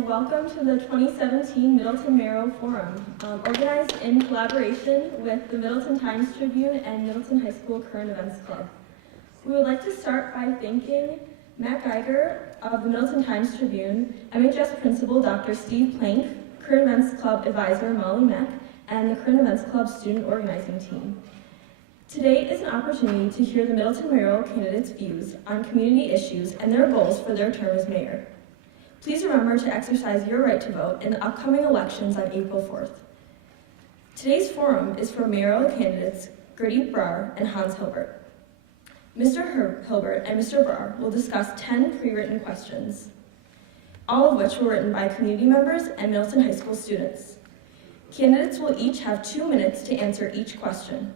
and welcome to the 2017 Middleton Mayoral Forum, organized in collaboration with the Middleton Times Tribune and Middleton High School Current Events Club. We would like to start by thanking Matt Geiger of the Middleton Times Tribune, MHS Principal Dr. Steve Plank, Current Events Club Advisor Molly Mack, and the Current Events Club Student Organizing Team. Today is an opportunity to hear the Middleton Mayoral candidates' views on community issues and their goals for their term as mayor. Please remember to exercise your right to vote in the upcoming elections on April 4th. Today's forum is for mayoral candidates Gurdeep Brar and Hans Hilbert. Mr. Hilbert and Mr. Brar will discuss 10 pre-written questions, all of which were written by community members and Middleton High School students. Candidates will each have 2 minutes to answer each question.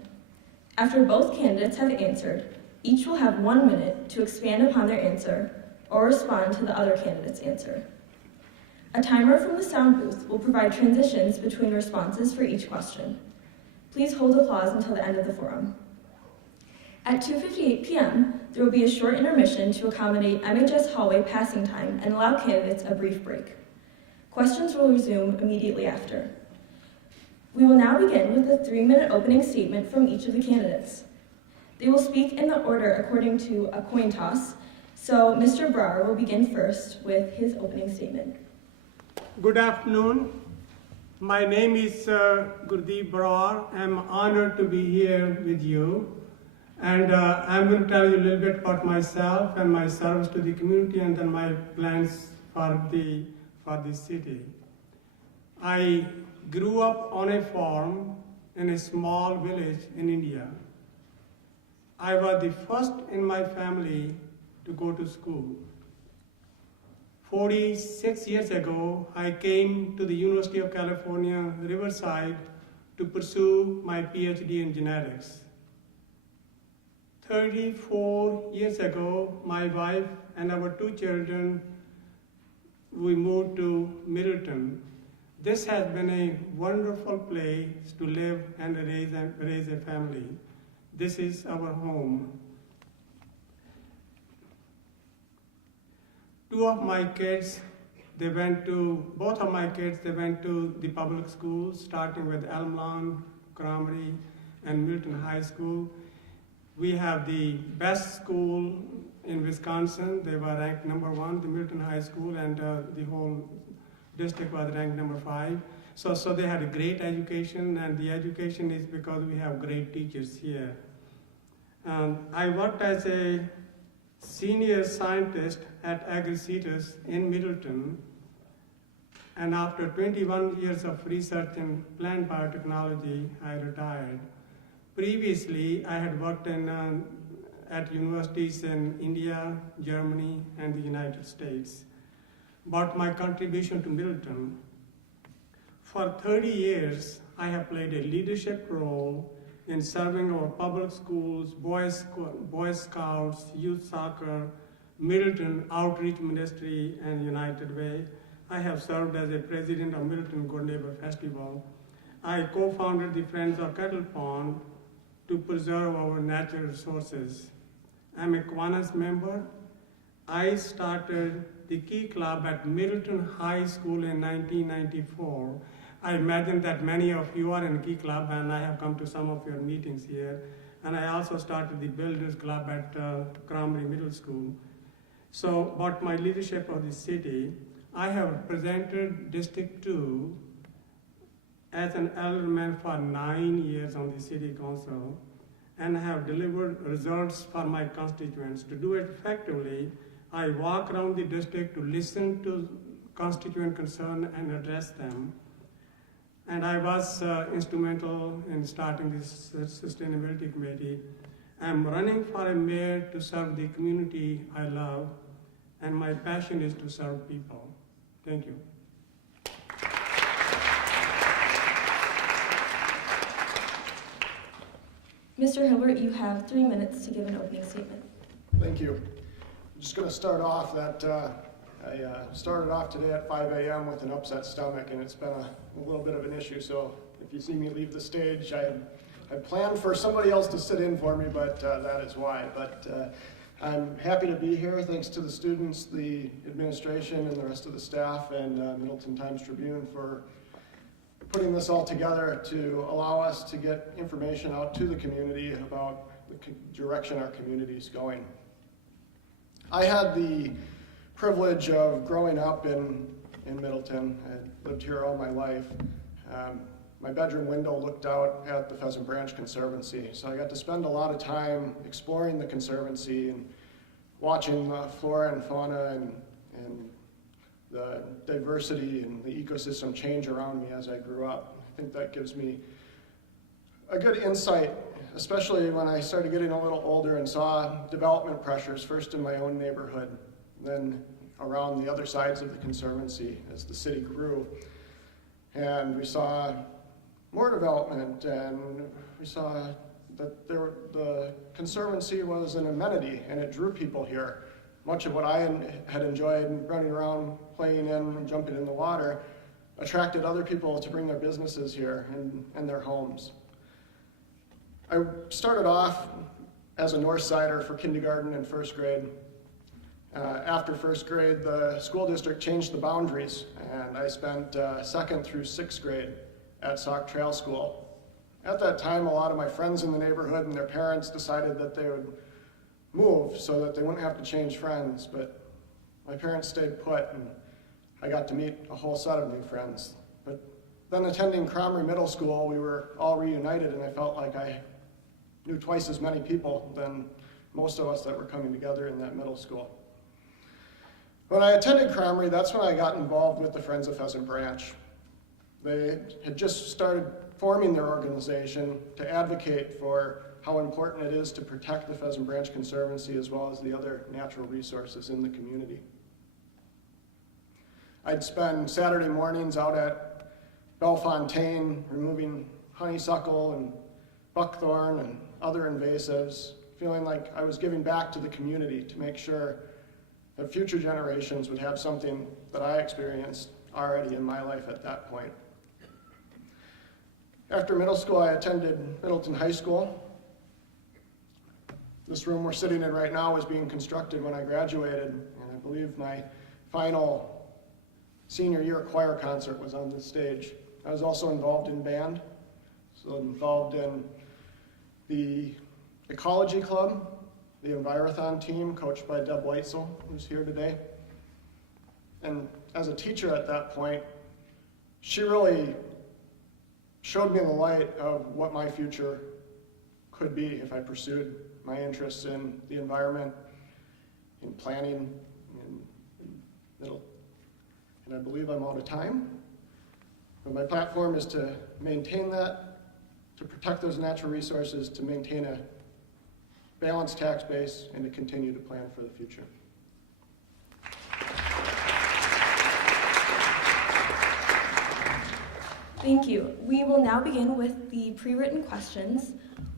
After both candidates have answered, each will have 1 minute to expand upon their answer or respond to the other candidate's answer. A timer from the sound booth will provide transitions between responses for each question. Please hold applause until the end of the forum. At 2:58 p.m., there will be a short intermission to accommodate MHS hallway passing time and allow candidates a brief break. Questions will resume immediately after. We will now begin with a 3-minute opening statement from each of the candidates. They will speak in the order according to a coin toss, so Mr. Brar will begin first with his opening statement. Good afternoon. My name is Gurdeep Brar. I'm honored to be here with you. And I'm going to tell you a little bit about myself and my service to the community and then my plans for the city. I grew up on a farm in a small village in India. I was the first in my family to go to school. 46 years ago, I came to the University of California, Riverside, to pursue my PhD in genetics. 34 years ago, my wife and our 2 children, we moved to Middleton. This has been a wonderful place to live and raise a family. This is our home. Both of my kids, they went to the public schools, starting with Elmlawn, Cromery, and Middleton High School. We have the best school in Wisconsin. They were ranked #1, the Middleton High School, and the whole district was ranked #5. So they had a great education, and the education is because we have great teachers here. I worked as a senior scientist at AgriCitrus in Middleton, and after 21 years of research in plant biotechnology, I retired. Previously, I had worked at universities in India, Germany, and the United States. But my contribution to Middleton, for 30 years, I have played a leadership role in serving our public schools, Boy Scouts, Youth Soccer, Middleton Outreach Ministry, and United Way. I have served as a president of Middleton Good Neighbor Festival. I co-founded the Friends of Kettle Pond to preserve our natural resources. I'm a Kiwanis member. I started the Key Club at Middleton High School in 1994. I imagine that many of you are in Key Club, and I have come to some of your meetings here. And I also started the Builders Club at Cromery Middle School. So, about my leadership of the city, I have represented District 2 as an alderman for 9 years on the city council, and have delivered results for my constituents. To do it effectively, I walk around the district to listen to constituent concern and address them. And I was instrumental in starting this sustainability committee. I'm running for a mayor to serve the community I love, and my passion is to serve people. Thank you. Mr. Hilbert, you have 3 minutes to give an opening statement. Thank you. I'm just going to start off that I started off today at 5 a.m. with an upset stomach, and it's been a little bit of an issue. So if you see me leave the stage, I planned for somebody else to sit in for me, but that is why. But I'm happy to be here, thanks to the students, the administration, and the rest of the staff, and Middleton Times-Tribune for putting this all together to allow us to get information out to the community about the direction our community is going. I had the privilege of growing up in Middleton. I lived here all my life. My bedroom window looked out at the Pheasant Branch Conservancy, so I got to spend a lot of time exploring the Conservancy and watching the flora and fauna and the diversity and the ecosystem change around me as I grew up. I think that gives me a good insight, especially when I started getting a little older and saw development pressures, first in my own neighborhood, then around the other sides of the Conservancy as the city grew. And we saw more development, and we saw that the Conservancy was an amenity, and it drew people here. Much of what I had enjoyed running around, playing in, and jumping in the water, attracted other people to bring their businesses here and their homes. I started off as a North Sider for kindergarten and first grade. After first grade, the school district changed the boundaries, and I spent second through sixth grade at Sauk Trail School. At that time, a lot of my friends in the neighborhood and their parents decided that they would move so that they wouldn't have to change friends, but my parents stayed put, and I got to meet a whole set of new friends. But then attending Cromery Middle School, we were all reunited, and I felt like I knew twice as many people than most of us that were coming together in that middle school. When I attended Cromery, that's when I got involved with the Friends of Pheasant Branch. They had just started forming their organization to advocate for how important it is to protect the Pheasant Branch Conservancy as well as the other natural resources in the community. I'd spend Saturday mornings out at Bellefontaine removing honeysuckle and buckthorn and other invasives, feeling like I was giving back to the community to make sure that future generations would have something that I experienced already in my life at that point. After middle school, I attended Middleton High School. This room we're sitting in right now was being constructed when I graduated, and I believe my final senior year choir concert was on this stage. I was also involved in band, so involved in the Ecology Club, the Envirothon team, coached by Deb Weitzel, who's here today. And as a teacher at that point, she really showed me the light of what my future could be if I pursued my interests in the environment, in planning, and I believe I'm out of time. But my platform is to maintain that, to protect those natural resources, to maintain a balanced tax base, and to continue to plan for the future. Thank you. We will now begin with the pre-written questions.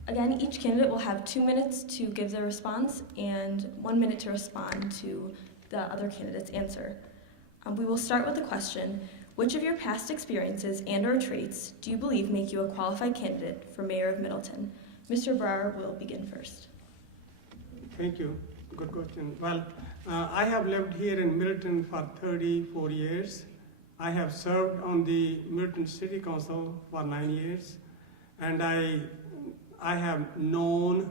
Again, each candidate will have 2 minutes to give their response and 1 minute to respond to the other candidate's answer. We will start with the question, which of your past experiences and/or traits do you believe make you a qualified candidate for mayor of Middleton? Mr. Brar will begin first. Thank you. Good question. Well, I have lived here in Middleton for 34 years. I have served on the Middleton City Council for 9 years, and I have known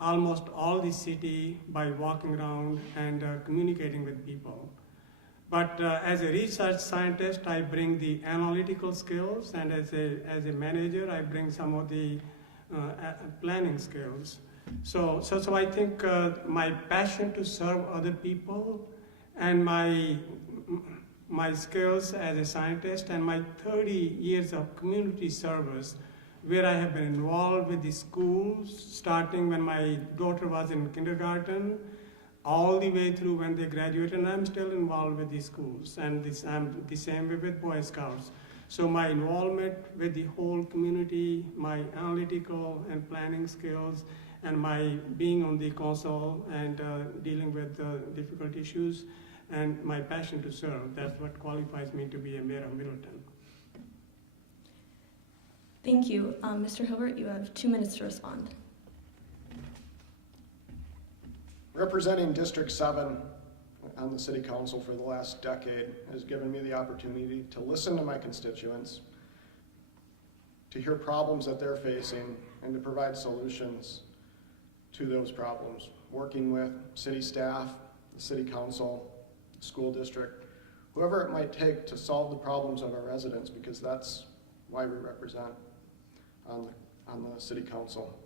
almost all the city by walking around and communicating with people. But as a research scientist, I bring the analytical skills, and as a manager, I bring some of the planning skills. So I think my passion to serve other people and my skills as a scientist and my 30 years of community service, where I have been involved with the schools, starting when my daughter was in kindergarten, all the way through when they graduated, and I'm still involved with the schools, and I'm the same way with Boy Scouts. So my involvement with the whole community, my analytical and planning skills, and my being on the council and dealing with difficult issues, and my passion to serve, that's what qualifies me to be a mayor of Middleton. Thank you. Mr. Hilbert, you have 2 minutes to respond. Representing District 7 on the City Council for the last decade has given me the opportunity to listen to my constituents, to hear problems that they're facing, and to provide solutions to those problems, working with city staff, the City Council, the school district, whoever it might take to solve the problems of our residents, because that's why we represent on the City Council.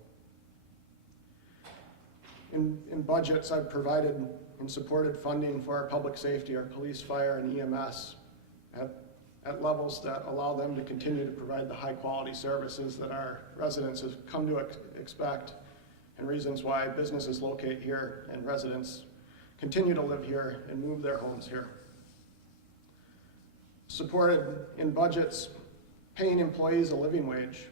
In budgets, I've provided and supported funding for our public safety, our police, fire, and EMS at levels that allow them to continue to provide the high quality services that our residents have come to expect, and reasons why businesses locate here and residents continue to live here and move their homes here. Supported in budgets, paying employees a living wage,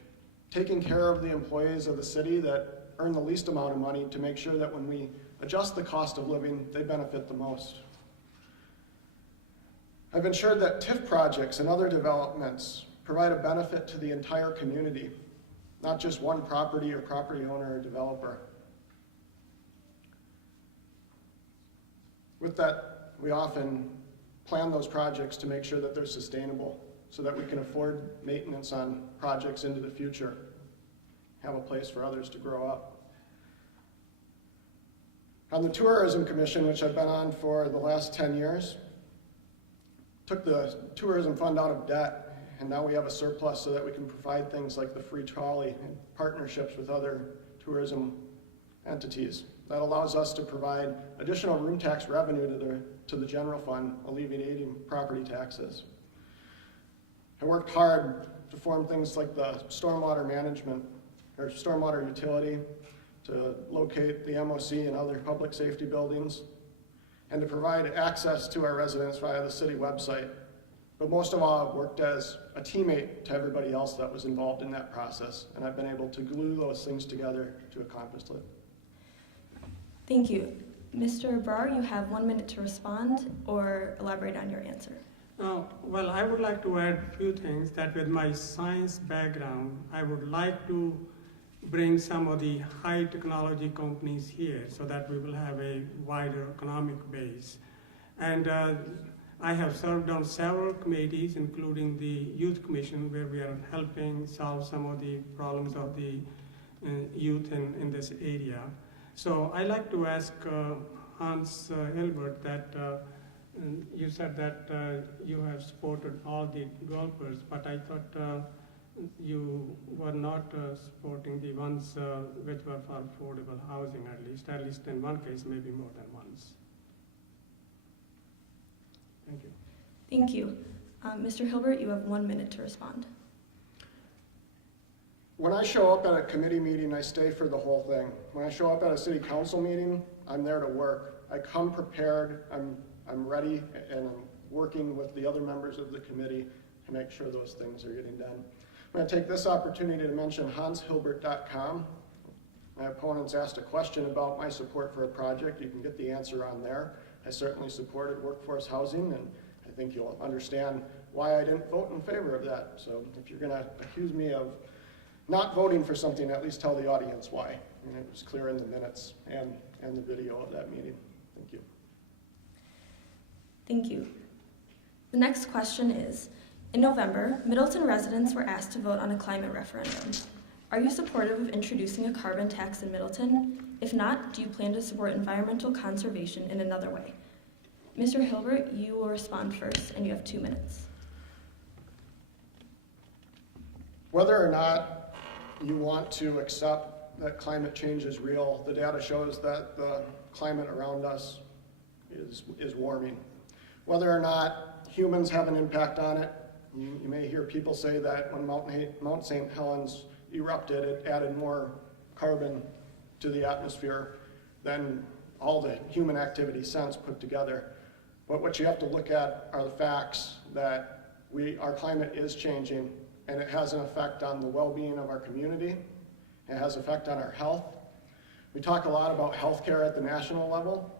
taking care of the employees of the city that earn the least amount of money to make sure that when we adjust the cost of living, they benefit the most. I've ensured that TIF projects and other developments provide a benefit to the entire community, not just one property or property owner or developer. With that, we often plan those projects to make sure that they're sustainable so that we can afford maintenance on projects into the future, have a place for others to grow up. On the Tourism Commission, which I've been on for the last 10 years, took the tourism fund out of debt, and now we have a surplus so that we can provide things like the free trolley and partnerships with other tourism entities. That allows us to provide additional room tax revenue to the general fund, alleviating property taxes. I worked hard to form things like the stormwater management, or stormwater utility, to locate the MOC and other public safety buildings, and to provide access to our residents via the city website. But most of all, I've worked as a teammate to everybody else that was involved in that process, and I've been able to glue those things together to accomplish it. Thank you. Mr. Brar, you have 1 minute to respond or elaborate on your answer. Well, I would like to add a few things that with my science background, I would like to bring some of the high technology companies here so that we will have a wider economic base. And I have served on several committees, including the Youth Commission, where we are helping solve some of the problems of the youth in this area. So I like to ask Hans Hilbert that you said that you have supported all the developers, but I thought you were not supporting the ones which were for affordable housing, at least in one case, maybe more than once. Thank you. Thank you. Mr. Hilbert, you have 1 minute to respond. When I show up at a committee meeting, I stay for the whole thing. When I show up at a city council meeting, I'm there to work. I come prepared, I'm ready, and I'm working with the other members of the committee to make sure those things are getting done. I'm going to take this opportunity to mention hanshilbert.com. My opponents asked a question about my support for a project. You can get the answer on there. I certainly supported workforce housing, and I think you'll understand why I didn't vote in favor of that. So if you're going to accuse me of not voting for something, at least tell the audience why. And it was clear in the minutes and the video of that meeting. Thank you. Thank you. The next question is, in November, Middleton residents were asked to vote on a climate referendum. Are you supportive of introducing a carbon tax in Middleton? If not, do you plan to support environmental conservation in another way? Mr. Hilbert, you will respond first, and you have 2 minutes. Whether or not you want to accept that climate change is real, the data shows that the climate around us is warming. Whether or not humans have an impact on it, you may hear people say that when Mount St. Helens erupted, it added more carbon to the atmosphere than all the human activity since put together. But what you have to look at are the facts that our climate is changing, and it has an effect on the well-being of our community. It has an effect on our health. We talk a lot about healthcare at the national level.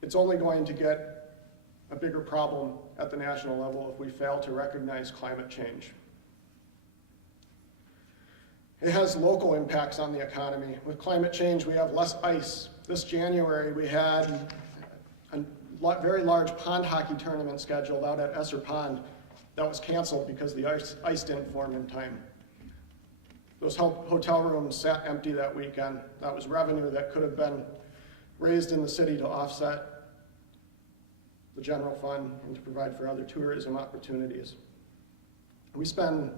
It's only going to get a bigger problem at the national level if we fail to recognize climate change. It has local impacts on the economy. With climate change, we have less ice. This January, we had a very large pond hockey tournament scheduled out at Esser Pond that was canceled because the ice didn't form in time. Those hotel rooms sat empty that weekend. That was revenue that could have been raised in the city to offset the general fund and to provide for other tourism opportunities. We've spent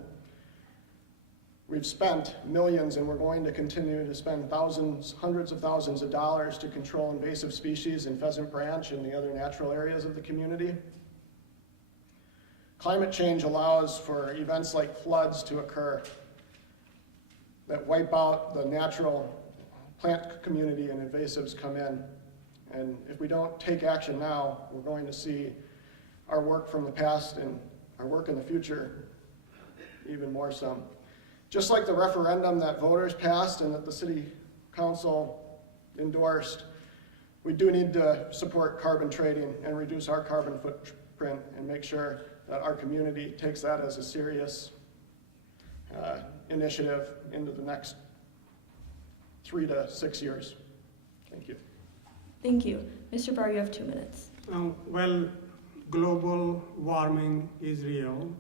millions, and we're going to continue to spend thousands, hundreds of thousands of dollars to control invasive species in Pheasant Branch and the other natural areas of the community. Climate change allows for events like floods to occur that wipe out the natural plant community, and invasives come in. And if we don't take action now, we're going to see our work from the past and our work in the future even more so. Just like the referendum that voters passed and that the city council endorsed, we do need to support carbon trading and reduce our carbon footprint and make sure that our community takes that as a serious initiative into the next 3 to 6 years. Thank you. Thank you. Mr. Barr, you have 2 minutes. Well, global warming is real,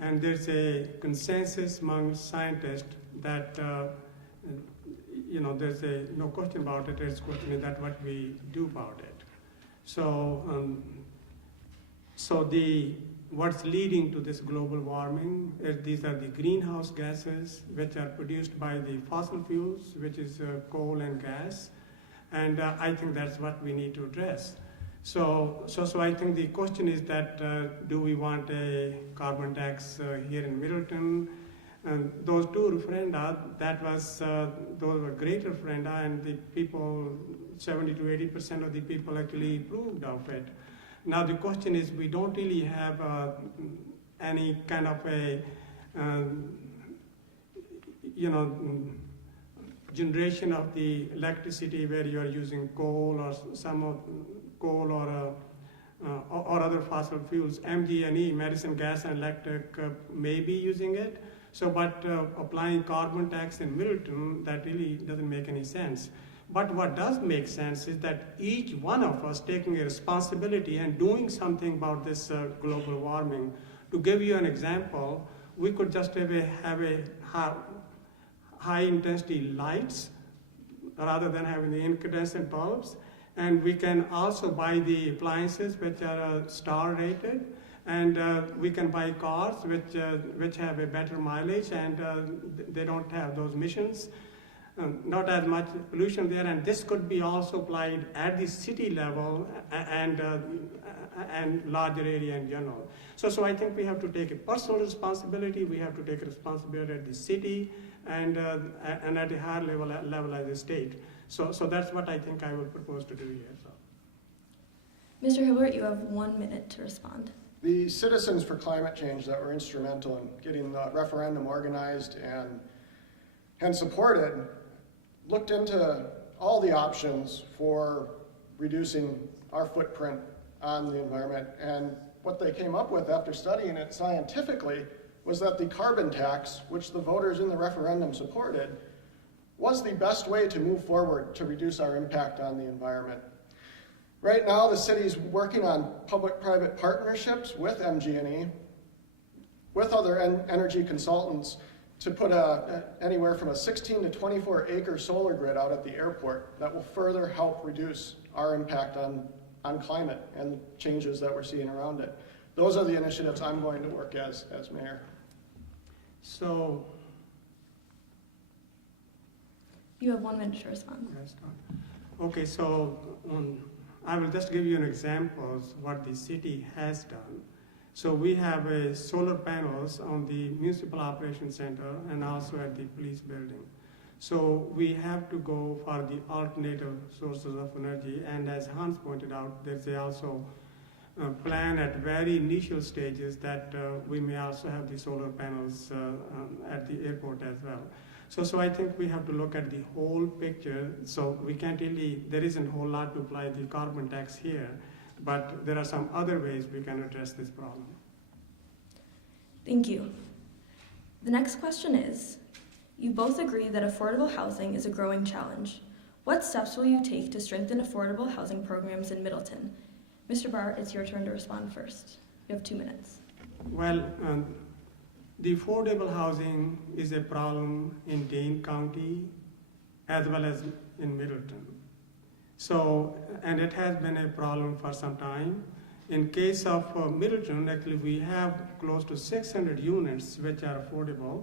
and there's a consensus among scientists that, there's no question about it. There's question that what we do about it. What's leading to this global warming is these are the greenhouse gases which are produced by the fossil fuels, which is coal and gas, and I think that's what we need to address. So I think the question is that do we want a carbon tax here in Middleton? And those two referenda, those were great referenda, and the people, 70 to 80% of the people actually approved of it. Now the question is, we don't really have any kind of a, generation of the electricity where you are using coal or or other fossil fuels. MG&E, Madison Gas and Electric, may be using it. But applying carbon tax in Middleton, that really doesn't make any sense. But what does make sense is that each one of us taking a responsibility and doing something about this global warming. To give you an example, we could just have a high intensity lights rather than having the incandescent bulbs. And we can also buy the appliances which are star rated, and we can buy cars which have a better mileage, and they don't have those emissions. Not as much pollution there, and this could be also applied at the city level and larger area in general. So I think we have to take a personal responsibility. We have to take a responsibility at the city and at a higher level as a state. So that's what I think I would propose to do here. So. Mr. Hilbert, you have 1 minute to respond. The Citizens for Climate Change that were instrumental in getting the referendum organized and supported looked into all the options for reducing our footprint on the environment. And what they came up with after studying it scientifically was that the carbon tax, which the voters in the referendum supported, was the best way to move forward to reduce our impact on the environment. Right now, the city's working on public-private partnerships with MG&E, with other energy consultants, to put anywhere from a 16 to 24 acre solar grid out at the airport that will further help reduce our impact on climate and changes that we're seeing around it. Those are the initiatives I'm going to work as mayor. So, you have 1 minute to respond. Okay, so I will just give you an example of what the city has done. So we have solar panels on the Municipal Operations Center and also at the police building. So we have to go for the alternative sources of energy, and as Hans pointed out, there's also a plan at very initial stages that we may also have the solar panels at the airport as well. So I think we have to look at the whole picture. So we can't really, there isn't a whole lot to apply the carbon tax here, but there are some other ways we can address this problem. Thank you. The next question is, You both agree that affordable housing is a growing challenge. What steps will you take to strengthen affordable housing programs in Middleton? Mr. Barr, it's your turn to respond first. You have 2 minutes. Well, the affordable housing is a problem in Dane County as well as in Middleton. So, and it has been a problem for some time. In case of Middleton, actually we have close to 600 units which are affordable,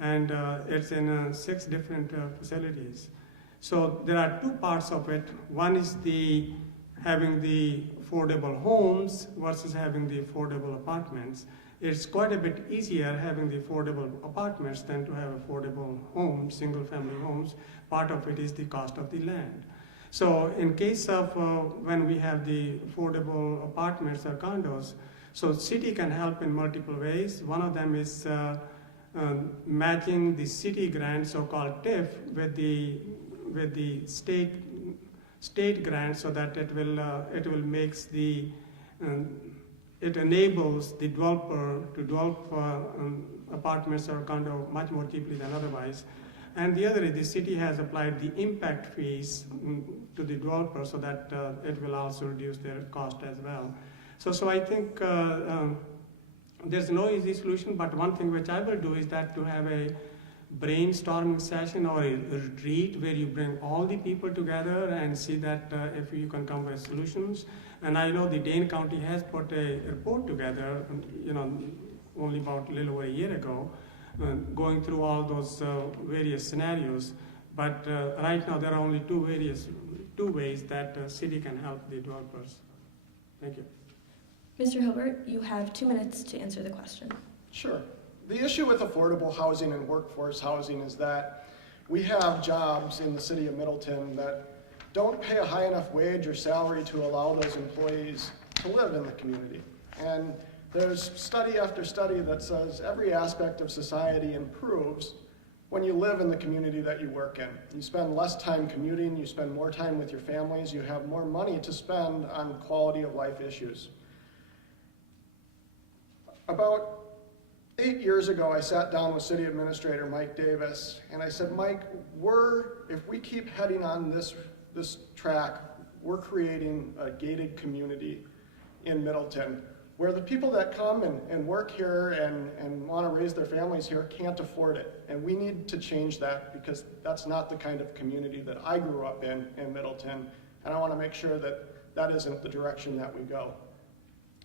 and it's in 6 different facilities. So there are 2 parts of it. One is having the affordable homes versus having the affordable apartments. It's quite a bit easier having the affordable apartments than to have affordable homes, single-family homes. Part of it is the cost of the land. So in case of when we have the affordable apartments or condos, so city can help in multiple ways. One of them is matching the city grant, so-called TIF, with the state grant, so that it enables the developer to develop apartments or condo much more cheaply than otherwise. And the other is the city has applied the impact fees to the developer, so that it will also reduce their cost as well. So I think there's no easy solution, but one thing which I will do is that to have a brainstorming session or a retreat where you bring all the people together and see that if you can come with solutions. And I know the Dane County has put a report together, only about a little over a year ago, going through all those various scenarios. But right now there are only two ways that city can help the developers. Thank you. Mr. Hilbert, you have 2 minutes to answer the question. Sure. The issue with affordable housing and workforce housing is that we have jobs in the city of Middleton that don't pay a high enough wage or salary to allow those employees to live in the community. And there's study after study that says every aspect of society improves when you live in the community that you work in. You spend less time commuting, you spend more time with your families, you have more money to spend on quality of life issues. About 8 years ago, I sat down with City Administrator Mike Davis, and I said, Mike, if we keep heading on this track, we're creating a gated community in Middleton where the people that come and work here and want to raise their families here can't afford it. And we need to change that, because that's not the kind of community that I grew up in Middleton, and I want to make sure that that isn't the direction that we go.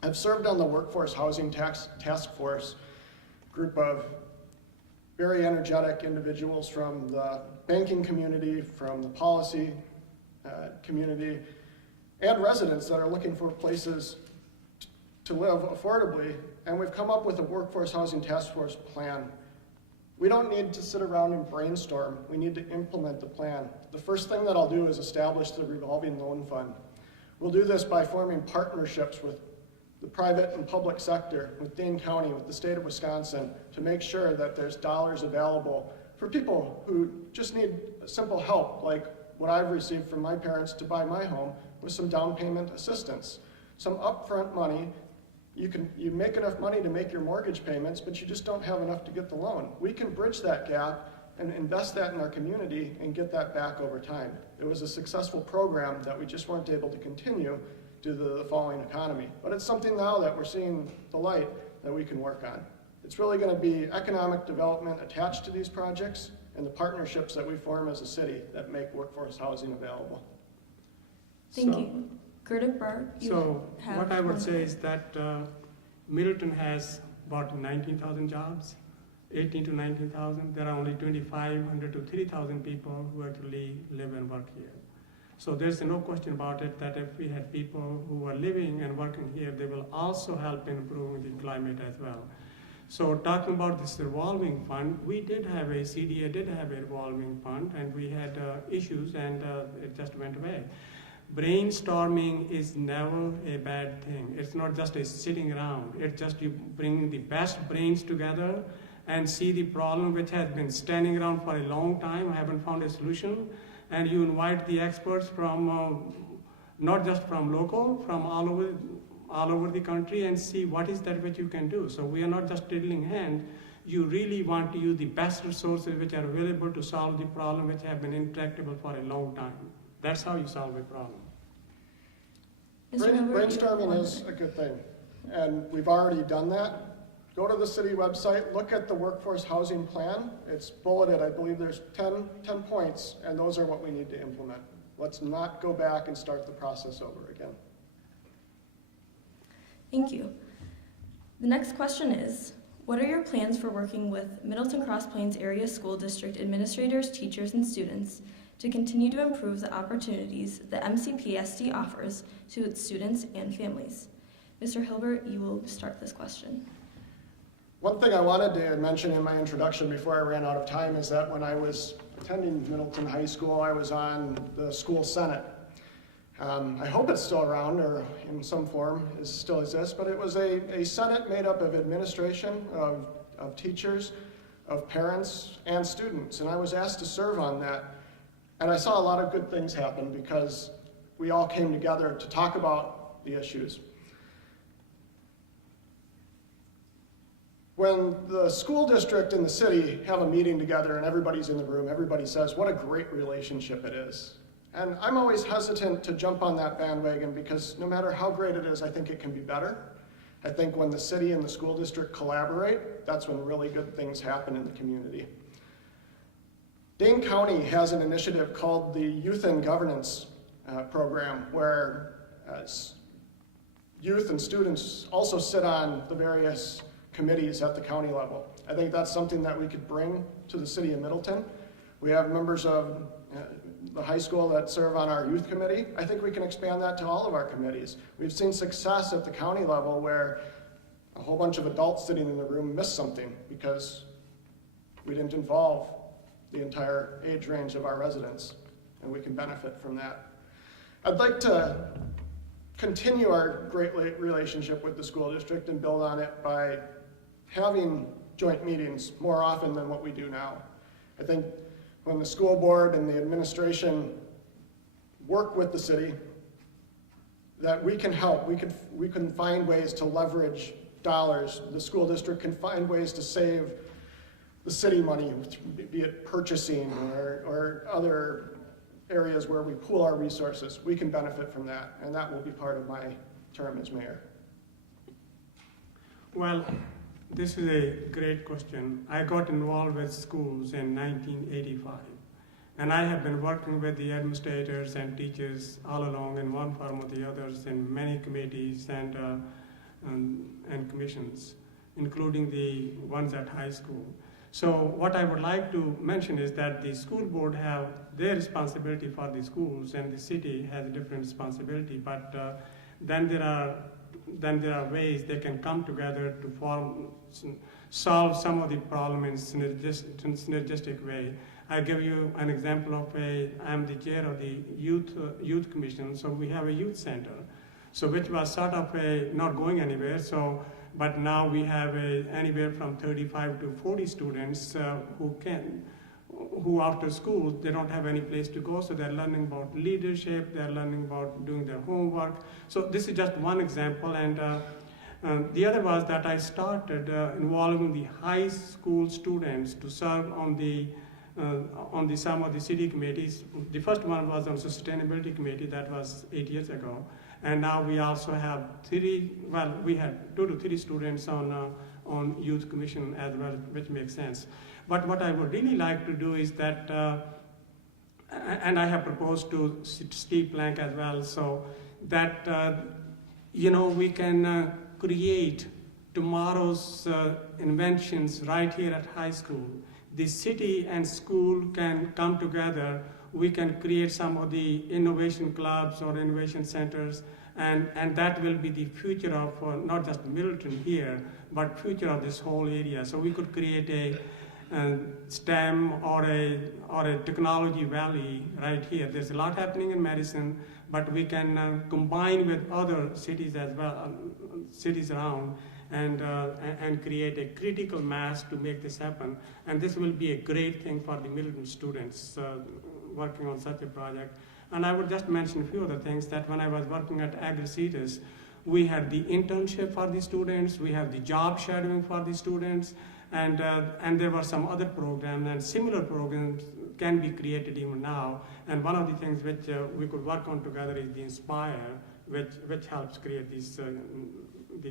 I've served on the Workforce Housing Task Force group of very energetic individuals from the banking community, from the policy community, and residents that are looking for places to live affordably, and we've come up with a Workforce Housing Task Force plan. We don't need to sit around and brainstorm. We need to implement the plan. The first thing that I'll do is establish the revolving loan fund. We'll do this by forming partnerships with the private and public sector, with Dane County, with the state of Wisconsin, to make sure that there's dollars available for people who just need simple help, like what I've received from my parents to buy my home, with some down payment assistance. Some upfront money. You make enough money to make your mortgage payments, but you just don't have enough to get the loan. We can bridge that gap and invest that in our community and get that back over time. It was a successful program that we just weren't able to continue due to the falling economy. But it's something now that we're seeing the light that we can work on. It's really going to be economic development attached to these projects and the partnerships that we form as a city that make workforce housing available. Thank you. Gerda Burr, what I would say is that Middleton has about 19,000 jobs, 18 to 19,000. There are only 2,500 to 3,000 people who actually live and work here. So there's no question about it that if we had people who are living and working here, they will also help in improving the climate as well. So talking about this revolving fund, CDA did have a revolving fund, and we had issues, and it just went away. Brainstorming is never a bad thing. It's not just a sitting around. It's just you bring the best brains together and see the problem which has been standing around for a long time, haven't found a solution, and you invite the experts from, not just from local, from all over the country, and see what is that which you can do. So we are not just twiddling hand. you really want to use the best resources which are available to solve the problem which have been intractable for a long time. That's how you solve a problem. Mr. Hilbert, you have Brainstorming one is minute. a good thing, and we've already done that. Go to the city website, look at the workforce housing plan. It's bulleted, I believe there's 10 points, and those are what we need to implement. Let's not go back and start the process over again. Thank you. The next question is, what are your plans for working with Middleton Cross Plains Area School District administrators, teachers, and students to continue to improve the opportunities the MCPSD offers to its students and families? Mr. Hilbert, you will start this question. One thing I wanted to mention in my introduction before I ran out of time is that when I was attending Middleton High School, I was on the school senate. I hope it's still around or in some form still exists, but it was a senate made up of administration, of teachers, of parents, and students. And I was asked to serve on that. And I saw a lot of good things happen because we all came together to talk about the issues. When the school district and the city have a meeting together and everybody's in the room, everybody says, what a great relationship it is. And I'm always hesitant to jump on that bandwagon because no matter how great it is, I think it can be better. I think when the city and the school district collaborate, that's when really good things happen in the community. Dane County has an initiative called the Youth and Governance program where youth and students also sit on the various committees at the county level. I think that's something that we could bring to the city of Middleton. We have members of the high school that serve on our youth committee. I think we can expand that to all of our committees. We've seen success at the county level where a whole bunch of adults sitting in the room missed something because we didn't involve the entire age range of our residents, and we can benefit from that. I'd like to continue our great relationship with the school district and build on it by having joint meetings more often than what we do now. I think when the school board and the administration work with the city, that we can help. We can find ways to leverage dollars. The school district can find ways to save the city money, be it purchasing or other areas where we pool our resources. We can benefit from that, and that will be part of my term as mayor. Well, this is a great question. I got involved with schools in 1985, and I have been working with the administrators and teachers all along in one form or the others in many committees and commissions, including the ones at high school. So what I would like to mention is that the school board have their responsibility for the schools and the city has a different responsibility, but then there are ways they can come together to solve some of the problem in synergistic way. I give you an example of I'm the chair of the youth commission, so we have a youth center, so which was sort of not going anywhere. But now we have anywhere from 35 to 40 students who after school, they don't have any place to go, so they're learning about leadership, they're learning about doing their homework. So this is just one example, and the other was that I started involving the high school students to serve on some of the city committees. The first one was on sustainability committee, that was 8 years ago. And now we also have we had 2 to 3 students on youth commission as well, which makes sense. But what I would really like to do is that, and I have proposed to Steve Plank as well, so that, we can create tomorrow's inventions right here at high school. The city and school can come together. We can create some of the innovation clubs or innovation centers, and that will be the future of not just Middleton here, but future of this whole area. So we could create a STEM or a technology valley right here. There's a lot happening in medicine, but we can combine with other cities as well, cities around, and create a critical mass to make this happen. And this will be a great thing for the Middleton students working on such a project. And I would just mention a few other things, that when I was working at Agri-Cities, we had the internship for the students, we have the job shadowing for the students, And there were some other programs, and similar programs can be created even now. And one of the things which we could work on together is the Inspire, which helps create these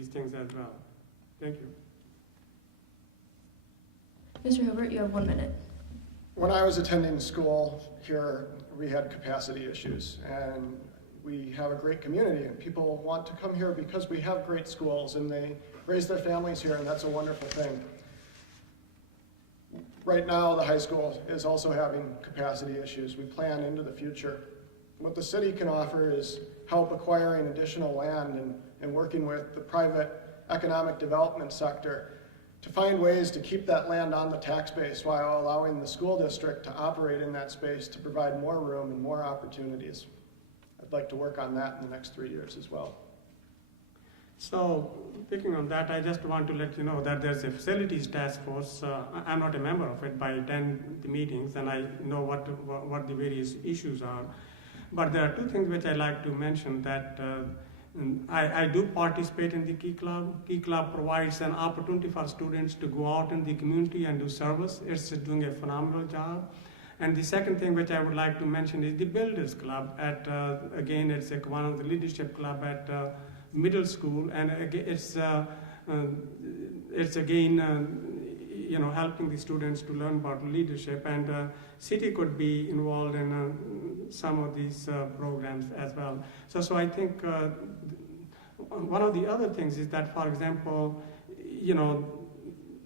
things as well. Thank you. Mr. Hilbert, you have 1 minute. When I was attending school here, we had capacity issues, and we have a great community, and people want to come here because we have great schools, and they raise their families here, and that's a wonderful thing. Right now, the high school is also having capacity issues. We plan into the future. What the city can offer is help acquiring additional land and working with the private economic development sector to find ways to keep that land on the tax base while allowing the school district to operate in that space to provide more room and more opportunities. I'd like to work on that in the next 3 years as well. So, picking on that, I just want to let you know that there's a facilities task force. I'm not a member of it, but I attend the meetings and I know what the various issues are. But there are two things which I like to mention that I do participate in the Key Club. Key Club provides an opportunity for students to go out in the community and do service. It's doing a phenomenal job. And the second thing which I would like to mention is the Builders Club. Again, it's one of the leadership club at middle school, and it's again helping the students to learn about leadership, and city could be involved in some of these programs as well. So I think one of the other things is that, for example,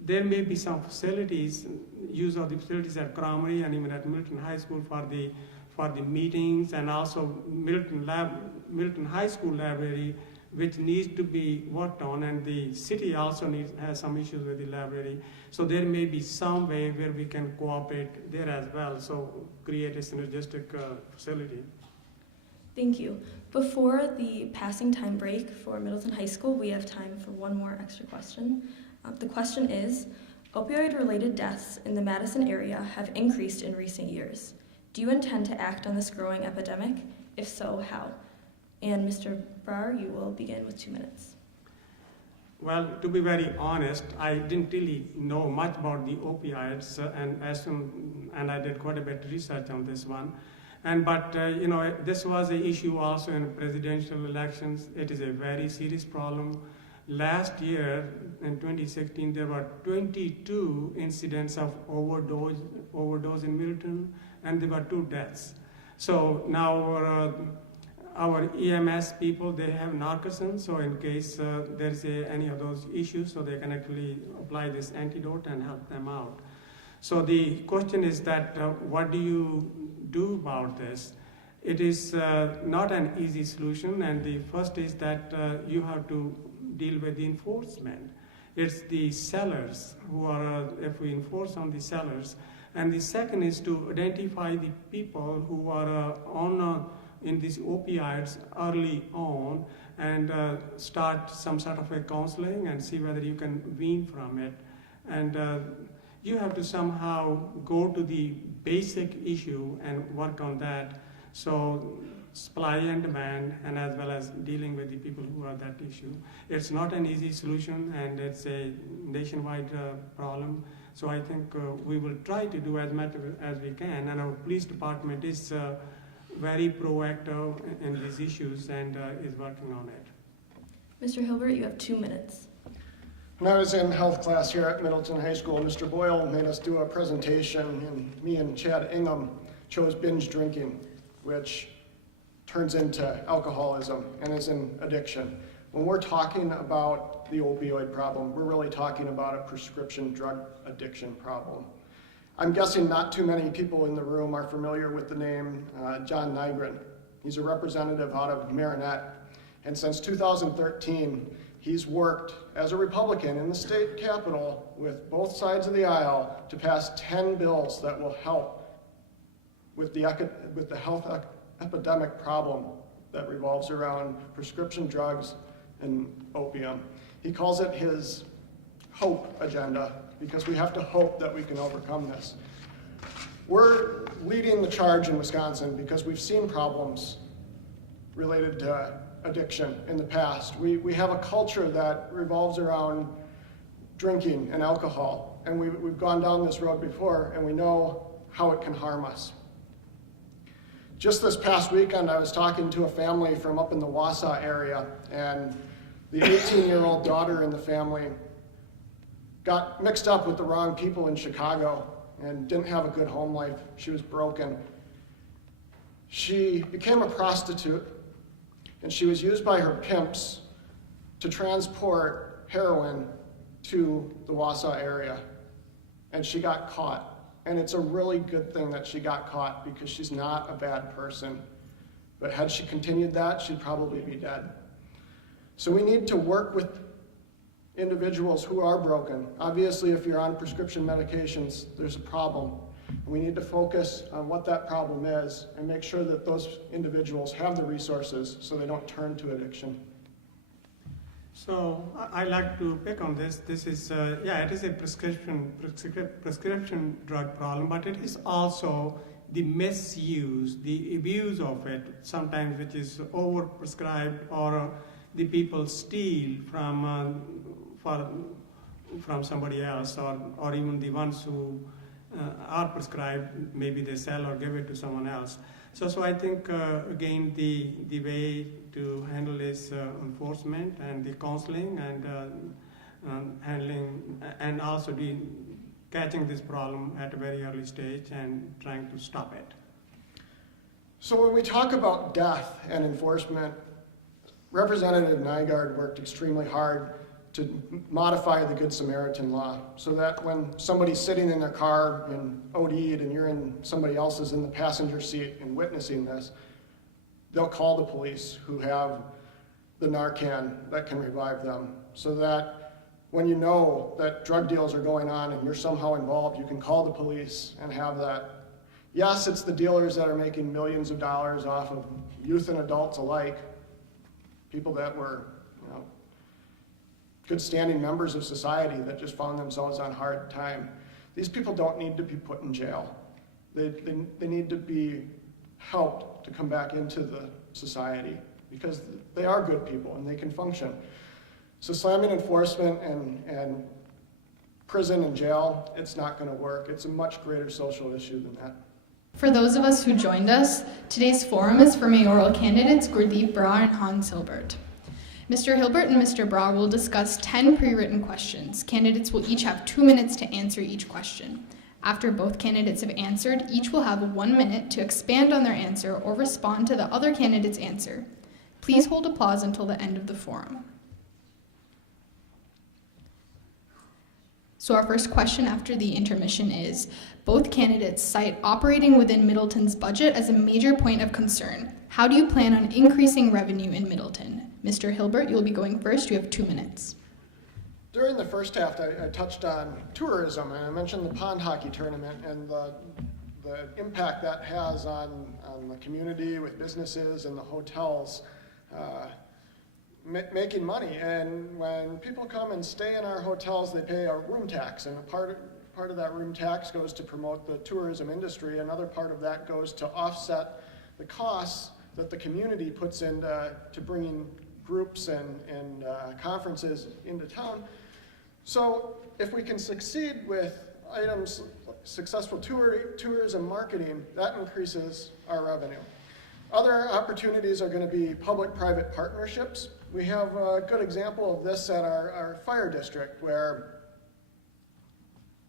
there may be some facilities, use of the facilities at Cromary and even at Middleton High School for the meetings, and also Middleton High School library, which needs to be worked on, and the city also has some issues with the library. So there may be some way where we can cooperate there as well, so create a synergistic facility. Thank you. Before the passing time break for Middleton High School, we have time for one more extra question. The question is, opioid-related deaths in the Madison area have increased in recent years. Do you intend to act on this growing epidemic? If so, how? And Mr. Brar, you will begin with 2 minutes. Well, to be very honest, I didn't really know much about the opioids, and I did quite a bit of research on this one. But this was an issue also in presidential elections. It is a very serious problem. Last year, in 2016, there were 22 incidents of overdose in Middleton, and there were 2 deaths. So now our EMS people, they have narcosin, so in case there's any of those issues, so they can actually apply this antidote and help them out. So the question is that what do you do about this? It is not an easy solution, and the first is that you have to deal with the enforcement. It's the sellers who are, if we enforce on the sellers, and the second is to identify the people who are in these opioids early on, and start some sort of a counseling and see whether you can wean from it. And you have to somehow go to the basic issue and work on that. So supply and demand, and as well as dealing with the people who are that issue. It's not an easy solution, and it's a nationwide problem. So I think we will try to do as much as we can, and our police department is very proactive in these issues and is working on it. Mr. Hilbert, you have 2 minutes. When I was in health class here at Middleton High School, Mr. Boyle made us do a presentation, and me and Chad Ingham chose binge drinking, which turns into alcoholism and is an addiction. When we're talking about the opioid problem, we're really talking about a prescription drug addiction problem. I'm guessing not too many people in the room are familiar with the name John Nygren. He's a representative out of Marinette, and since 2013, he's worked as a Republican in the state capitol with both sides of the aisle to pass 10 bills that will help with the health epidemic problem that revolves around prescription drugs and opium. He calls it his hope agenda, because we have to hope that we can overcome this. We're leading the charge in Wisconsin because we've seen problems related to addiction in the past. We have a culture that revolves around drinking and alcohol. and we've gone down this road before, and we know how it can harm us. Just this past weekend, I was talking to a family from up in the Wausau area, and the 18-year-old daughter in the family got mixed up with the wrong people in Chicago and didn't have a good home life. She was broken. She became a prostitute, and she was used by her pimps to transport heroin to the Wausau area, and she got caught. And it's a really good thing that she got caught, because she's not a bad person. But had she continued that, she'd probably be dead. So we need to work with individuals who are broken. Obviously, if you're on prescription medications, there's a problem. We need to focus on what that problem is and make sure that those individuals have the resources so they don't turn to addiction. So I like to pick on this. This is, it is a prescription drug problem, but it is also the misuse, the abuse of it, sometimes which is overprescribed, or the people steal from somebody else, or even the ones who are prescribed, maybe they sell or give it to someone else. So I think, again, the way to handle is enforcement and the counseling and handling, and also catching this problem at a very early stage and trying to stop it. So when we talk about death and enforcement, Representative Nygaard worked extremely hard to modify the Good Samaritan law so that when somebody's sitting in their car and OD'd and somebody else is in the passenger seat and witnessing this, they'll call the police, who have the Narcan that can revive them, so that when you know that drug deals are going on and you're somehow involved, you can call the police and have that. Yes, it's the dealers that are making millions of dollars off of youth and adults alike, people that were good standing members of society that just found themselves on hard time. These people don't need to be put in jail. They need to be helped to come back into the society, because they are good people and they can function. So slamming enforcement and prison and jail, it's not going to work. It's a much greater social issue than that. For those of us who joined us, today's forum is for mayoral candidates Gurdeep Brar and Hans Hilbert. Mr. Hilbert and Mr. Brar will discuss 10 pre-written questions. Candidates will each have 2 minutes to answer each question. After both candidates have answered, each will have 1 minute to expand on their answer or respond to the other candidate's answer. Please hold applause until the end of the forum. So our first question after the intermission is, both candidates cite operating within Middleton's budget as a major point of concern. How do you plan on increasing revenue in Middleton? Mr. Hilbert, you'll be going first. You have 2 minutes. During the first half, I touched on tourism, and I mentioned the pond hockey tournament and the impact that has on the community with businesses and the hotels making money. And when people come and stay in our hotels, they pay a room tax, and a part of that room tax goes to promote the tourism industry. Another part of that goes to offset the costs that the community puts into bringing groups and conferences into town. So if we can succeed with items like successful tourism marketing, that increases our revenue. Other opportunities are going to be public-private partnerships. We have a good example of this at our fire district, where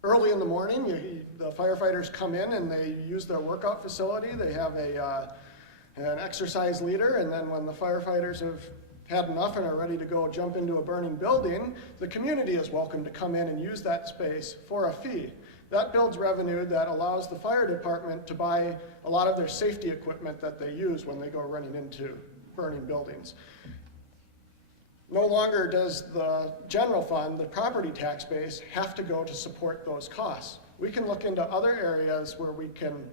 early in the morning, the firefighters come in and they use their workout facility. They have an exercise leader, and then when the firefighters have had enough and are ready to go jump into a burning building, the community is welcome to come in and use that space for a fee. That builds revenue that allows the fire department to buy a lot of their safety equipment that they use when they go running into burning buildings. No longer does the general fund, the property tax base, have to go to support those costs. We can look into other areas where we can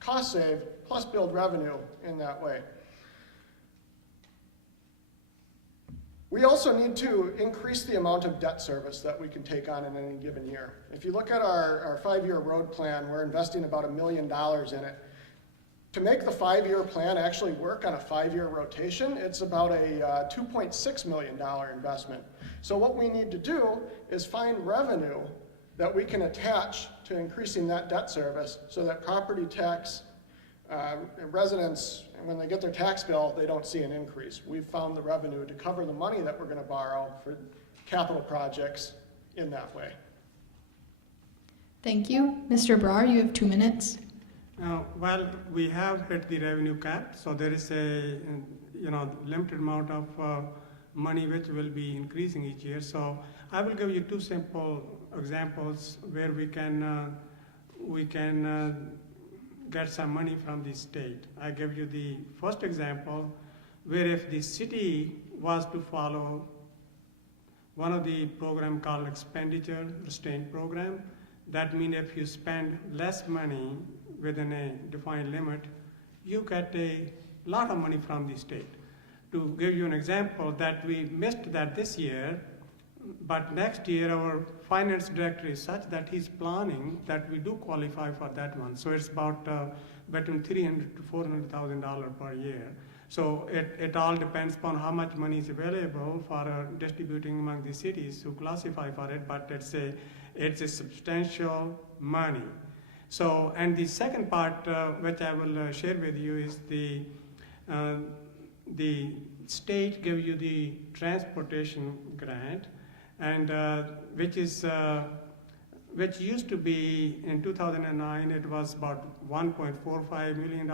cost save plus build revenue in that way. We also need to increase the amount of debt service that we can take on in any given year. If you look at our 5-year road plan, we're investing about $1 million in it. To make the 5-year plan actually work on a 5-year rotation, it's about a $2.6 million investment. So what we need to do is find revenue that we can attach to increasing that debt service so that property tax residents, when they get their tax bill, they don't see an increase. We've found the revenue to cover the money that we're going to borrow for capital projects in that way. Thank you. Mr. Brar, you have 2 minutes. Well, we have hit the revenue cap, so there is a limited amount of money which will be increasing each year. So I will give you 2 simple examples where we can get some money from the state. I give you the first example where if the city was to follow one of the program called expenditure restraint program, that means if you spend less money within a defined limit, you get a lot of money from the state. To give you an example, that we missed that this year, but next year our finance director is such that he's planning that we do qualify for that one. So it's about between $300,000 to $400,000 per year. So it all depends upon how much money is available for distributing among the cities who classify for it, but it's a substantial money. So, and the second part which I will share with you is the state gives you the transportation grant, and which used to be in 2009, it was about $1.45 million,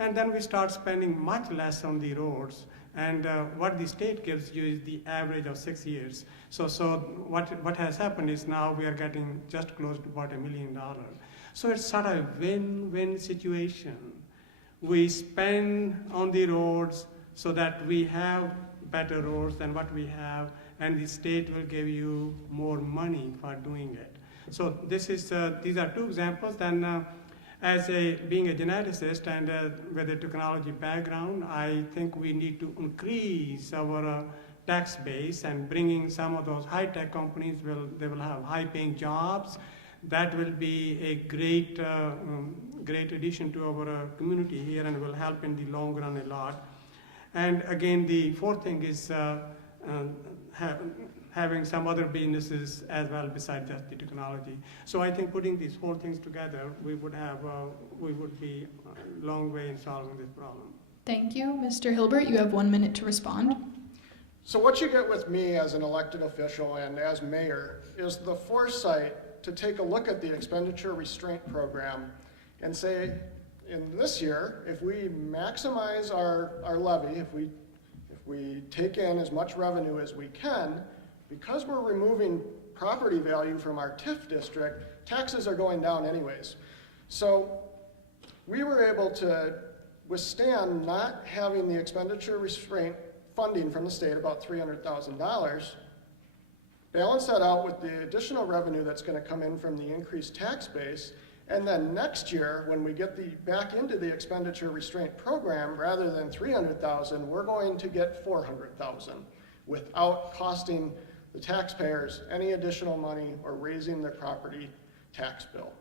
and then we start spending much less on the roads. And what the state gives you is the average of 6 years. So what has happened is now we are getting just close to about $1 million. So it's sort of a win-win situation. We spend on the roads so that we have better roads than what we have, and the state will give you more money for doing it. So these are 2 examples. Then being a geneticist and with a technology background, I think we need to increase our tax base, and bringing some of those high-tech companies they will have high-paying jobs. That will be a great addition to our community here, and will help in the long run a lot. And again, the fourth thing is having some other businesses as well besides just the technology. So I think putting these 4 things together, we would be a long way in solving this problem. Thank you. Mr. Hilbert, you have 1 minute to respond. So what you get with me as an elected official and as mayor is the foresight to take a look at the expenditure restraint program and say, in this year, if we maximize our levy, if we take in as much revenue as we can, because we're removing property value from our TIF district, taxes are going down anyways. So we were able to withstand not having the expenditure restraint funding from the state, about $300,000, balance that out with the additional revenue that's going to come in from the increased tax base, and then next year, when we get back into the expenditure restraint program, rather than $300,000, we're going to get $400,000 without costing the taxpayers any additional money or raising their property tax bill.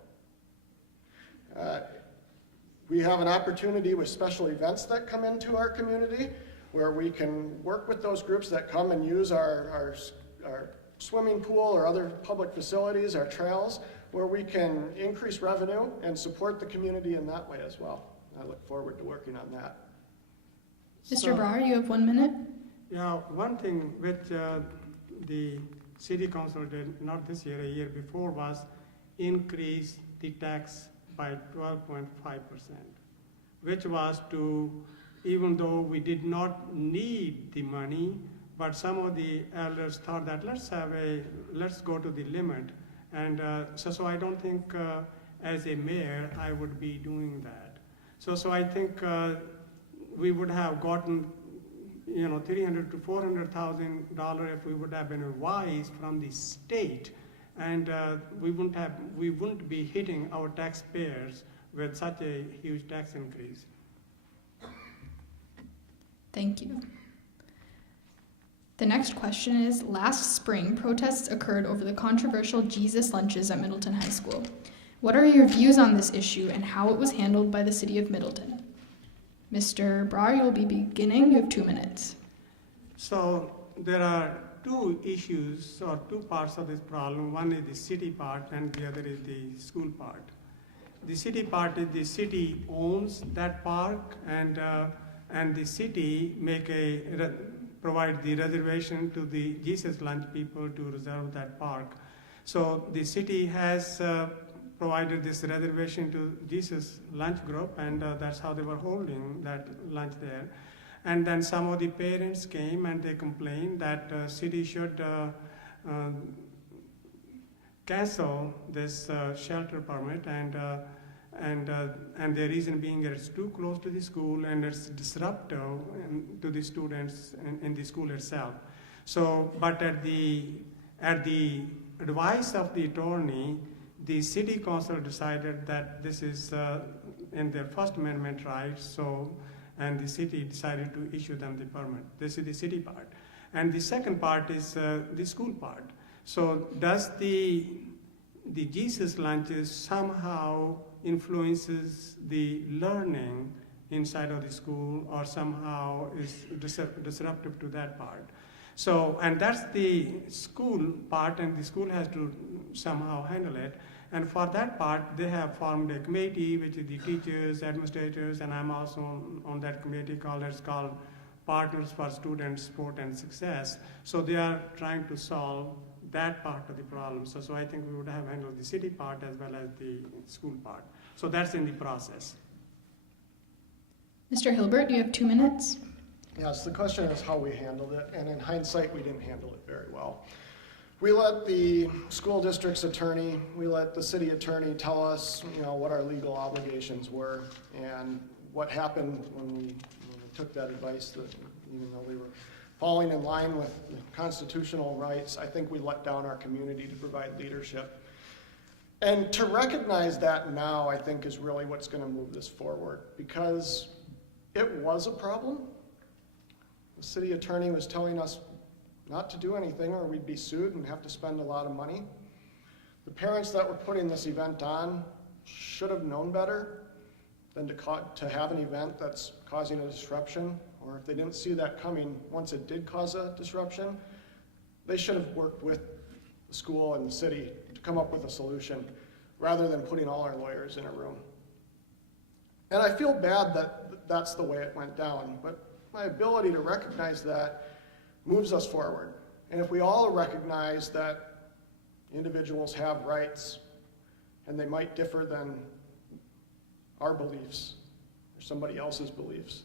We have an opportunity with special events that come into our community where we can work with those groups that come and use our swimming pool or other public facilities, our trails, where we can increase revenue and support the community in that way as well. I look forward to working on that. Mr. Brar, you have 1 minute. Yeah, one thing which the city council did, not this year, a year before, was increase the tax by 12.5%, which was to, even though we did not need the money, but some of the elders thought that let's go to the limit. And so I don't think as a mayor I would be doing that. So I think we would have gotten $300,000 to $400,000 if we would have been advised from the state, and we wouldn't be hitting our taxpayers with such a huge tax increase. Thank you. The next question is, last spring, protests occurred over the controversial Jesus lunches at Middleton High School. What are your views on this issue and how it was handled by the city of Middleton? Mr. Brar, you'll be beginning. You have 2 minutes. So there are two issues or two parts of this problem. One is the city part and the other is the school part. The city part is the city owns that park, and the city provide the reservation to the Jesus Lunch people to reserve that park. So the city has provided this reservation to Jesus Lunch group, and that's how they were holding that lunch there. And then some of the parents came and they complained that city should cancel this shelter permit, and the reason being it's too close to the school and it's disruptive to the students in the school itself. So, but at the advice of the attorney, the city council decided that this is in their First Amendment rights, so, and the city decided to issue them the permit. This is the city part. And the second part is the school part. So does the Jesus lunches somehow influences the learning inside of the school, or somehow is disruptive to that part? So, and that's the school part, and the school has to somehow handle it. And for that part, they have formed a committee, which is the teachers, administrators, and I'm also on that committee called Partners for Student Support and Success. So they are trying to solve that part of the problem. So I think we would have handled the city part as well as the school part. So that's in the process. Mr. Hilbert, you have 2 minutes. Yes, the question is how we handled it, and in hindsight, we didn't handle it very well. We let the school district's attorney, we let the city attorney tell us, what our legal obligations were, and what happened when we took that advice, that even though we were falling in line with constitutional rights, I think we let down our community to provide leadership. And to recognize that now, I think, is really what's going to move this forward, because it was a problem. The city attorney was telling us not to do anything or we'd be sued and have to spend a lot of money. The parents that were putting this event on should have known better than to have an event that's causing a disruption, or if they didn't see that coming once it did cause a disruption, they should have worked with the school and the city to come up with a solution rather than putting all our lawyers in a room. And I feel bad that that's the way it went down, but my ability to recognize that moves us forward. And if we all recognize that individuals have rights and they might differ than our beliefs or somebody else's beliefs,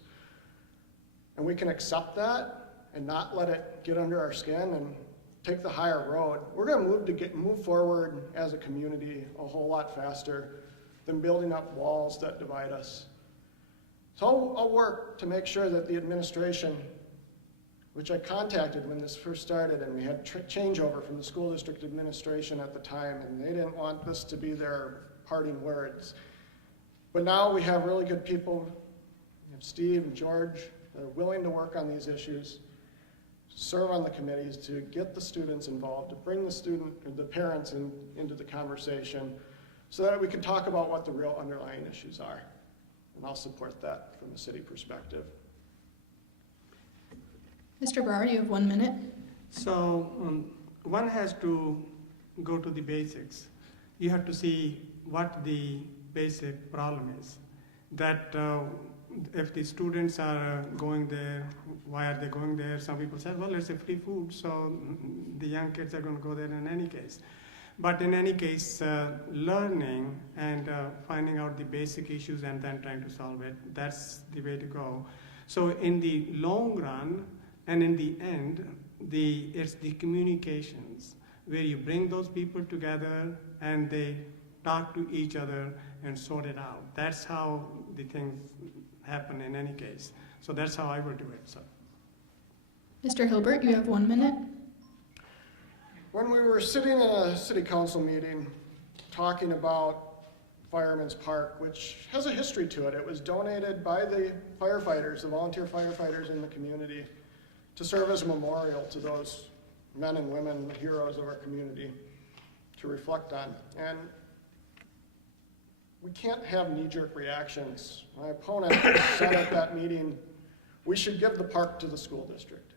and we can accept that and not let it get under our skin and take the higher road, we're going to move forward as a community a whole lot faster than building up walls that divide us. So I'll work to make sure that the administration, which I contacted when this first started, and we had changeover from the school district administration at the time, and they didn't want this to be their parting words. But now we have really good people, we have Steve and George, that are willing to work on these issues, serve on the committees, to get the students involved, to bring the parents into the conversation, so that we can talk about what the real underlying issues are. And I'll support that from a city perspective. Mr. Brower, you have 1 minute. So one has to go to the basics. You have to see what the basic problem is. That if the students are going there, why are they going there? Some people say, well, it's a free food, so the young kids are going to go there in any case. But in any case, learning and finding out the basic issues and then trying to solve it, that's the way to go. So in the long run and in the end, it's the communications where you bring those people together and they talk to each other and sort it out. That's how the things happen in any case. So that's how I will do it. So. Mr. Hilbert, you have 1 minute. When we were sitting in a city council meeting talking about Fireman's Park, which has a history to it, it was donated by the firefighters, the volunteer firefighters in the community, to serve as a memorial to those men and women, the heroes of our community, to reflect on. And we can't have knee-jerk reactions. My opponent said at that meeting, we should give the park to the school district,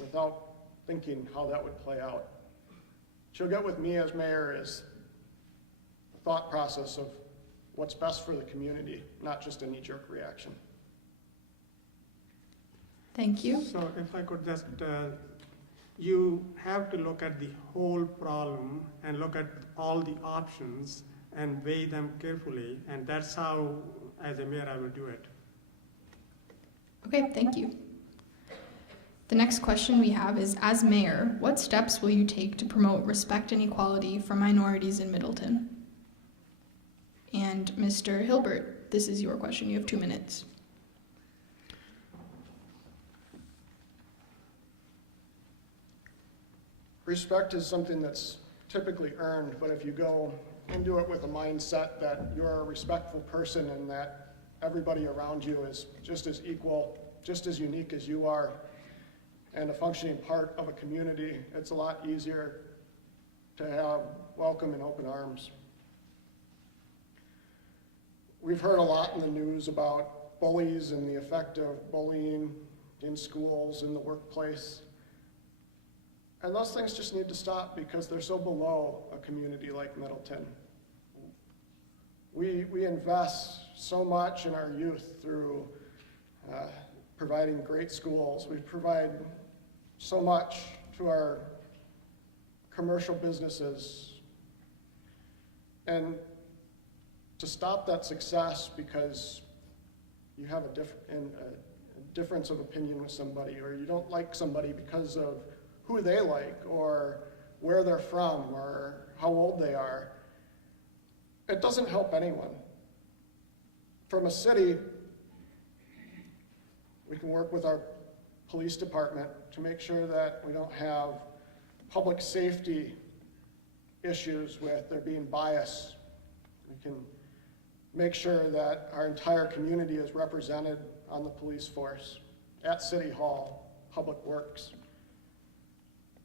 without thinking how that would play out. She'll get with me as mayor is the thought process of what's best for the community, not just a knee-jerk reaction. Thank you. So if I could just, you have to look at the whole problem and look at all the options and weigh them carefully, and that's how, as a mayor, I will do it. Okay, thank you. The next question we have is, as mayor, what steps will you take to promote respect and equality for minorities in Middleton? And Mr. Hilbert, this is your question. You have 2 minutes. Respect is something that's typically earned, but if you go into it with a mindset that you're a respectful person and that everybody around you is just as equal, just as unique as you are, and a functioning part of a community, it's a lot easier to have welcome and open arms. We've heard a lot in the news about bullies and the effect of bullying in schools, in the workplace. And those things just need to stop because they're so below a community like Middleton. We invest so much in our youth through providing great schools. We provide so much to our commercial businesses. And to stop that success because you have a difference of opinion with somebody, or you don't like somebody because of who they like, or where they're from, or how old they are, it doesn't help anyone. From a city, we can work with our police department to make sure that we don't have public safety issues with there being bias. We can make sure that our entire community is represented on the police force, at City Hall, Public Works.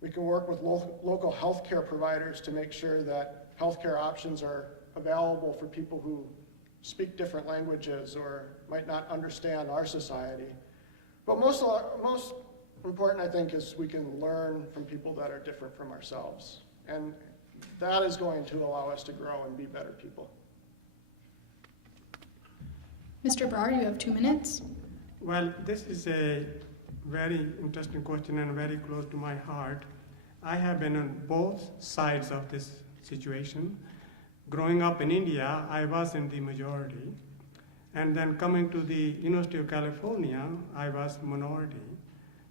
We can work with local healthcare providers to make sure that healthcare options are available for people who speak different languages or might not understand our society. But most important, I think, is we can learn from people that are different from ourselves. And that is going to allow us to grow and be better people. Mr. Brar, you have 2 minutes. Well, this is a very interesting question and very close to my heart. I have been on both sides of this situation. Growing up in India, I was in the majority. And then coming to the University of California, I was minority.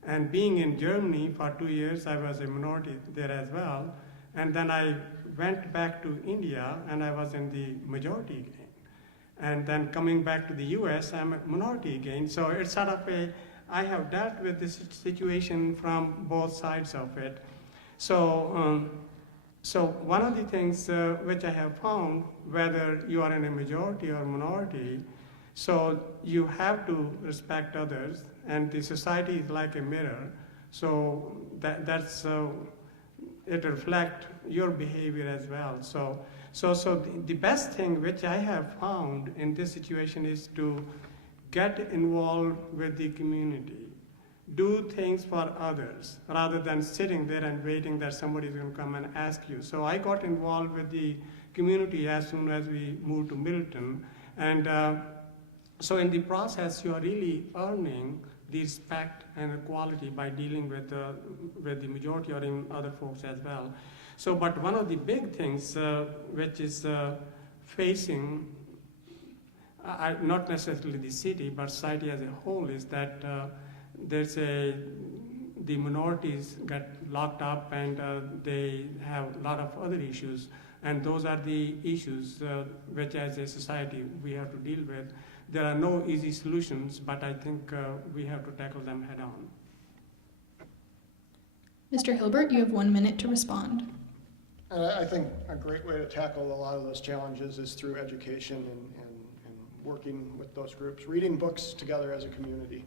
And being in Germany for 2 years, I was a minority there as well. And then I went back to India and I was in the majority again. And then coming back to the US, I'm a minority again. So it's sort of I have dealt with this situation from both sides of it. So one of the things which I have found, whether you are in a majority or minority, so you have to respect others, and the society is like a mirror. So that's it reflects your behavior as well. So the best thing which I have found in this situation is to get involved with the community. Do things for others rather than sitting there and waiting that somebody is going to come and ask you. So I got involved with the community as soon as we moved to Middleton. And so in the process, you are really earning the respect and equality by dealing with the majority or in other folks as well. So, but one of the big things which is facing, not necessarily the city, but society as a whole, is that the minorities get locked up and they have a lot of other issues. And those are the issues which as a society we have to deal with. There are no easy solutions, but I think we have to tackle them head on. Mr. Hilbert, you have 1 minute to respond. And I think a great way to tackle a lot of those challenges is through education and working with those groups. Reading books together as a community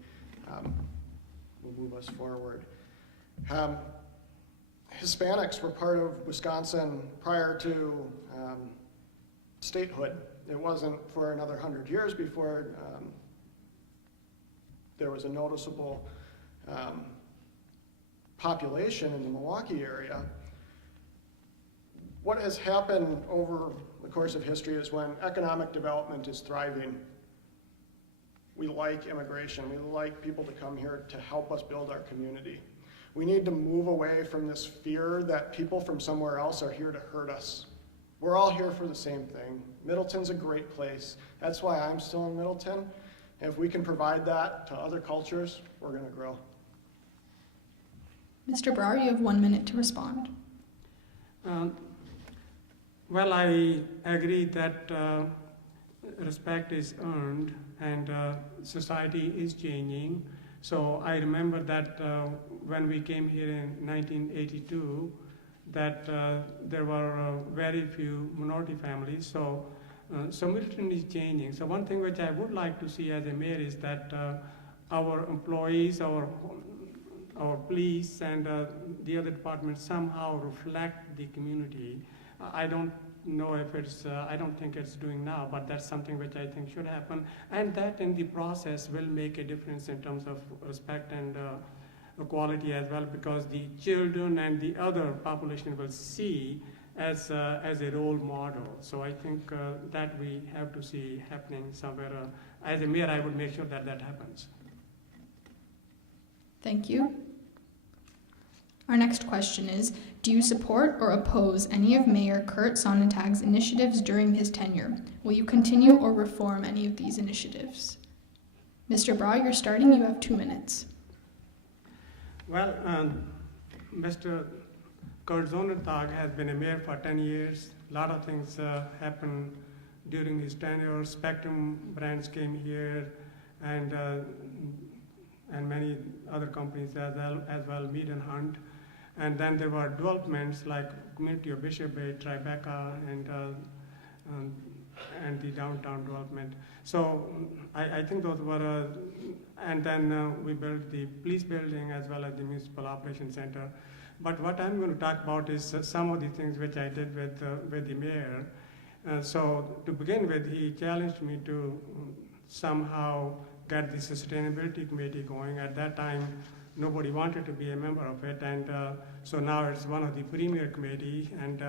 will move us forward. Hispanics were part of Wisconsin prior to statehood. It wasn't for another 100 years before there was a noticeable population in the Milwaukee area, what has happened over the course of history is when economic development is thriving, we like immigration. We like people to come here to help us build our community. We need to move away from this fear that people from somewhere else are here to hurt us. We're all here for the same thing. Middleton's a great place. That's why I'm still in Middleton. And if we can provide that to other cultures, we're going to grow. Mr. Brower, you have 1 minute to respond. Well, I agree that respect is earned and society is changing. So I remember that when we came here in 1982, that there were very few minority families. So Middleton is changing. So one thing which I would like to see as a mayor is that our employees, our police and the other departments somehow reflect the community. I don't know if it's, I don't think it's doing now, but that's something which I think should happen. And that in the process will make a difference in terms of respect and equality as well, because the children and the other population will see as a role model. So I think that we have to see happening somewhere. As a mayor, I would make sure that that happens. Thank you. Our next question is, do you support or oppose any of Mayor Kurt Sonnentag's initiatives during his tenure? Will you continue or reform any of these initiatives? Mr. Brough, you're starting. You have 2 minutes. Well, Mr. Kurt Sonnentag has been a mayor for 10 years. A lot of things happened during his tenure. Spectrum Brands came here, and many other companies as well, Mead and Hunt. And then there were developments like Community of Bishop Bay, Tribeca, and the downtown development. So I think those were, and then we built the police building as well as the Municipal Operations Center. But what I'm going to talk about is some of the things which I did with the mayor. So to begin with, he challenged me to somehow get the Sustainability Committee going. At that time, nobody wanted to be a member of it, and so now it's one of the premier committee, and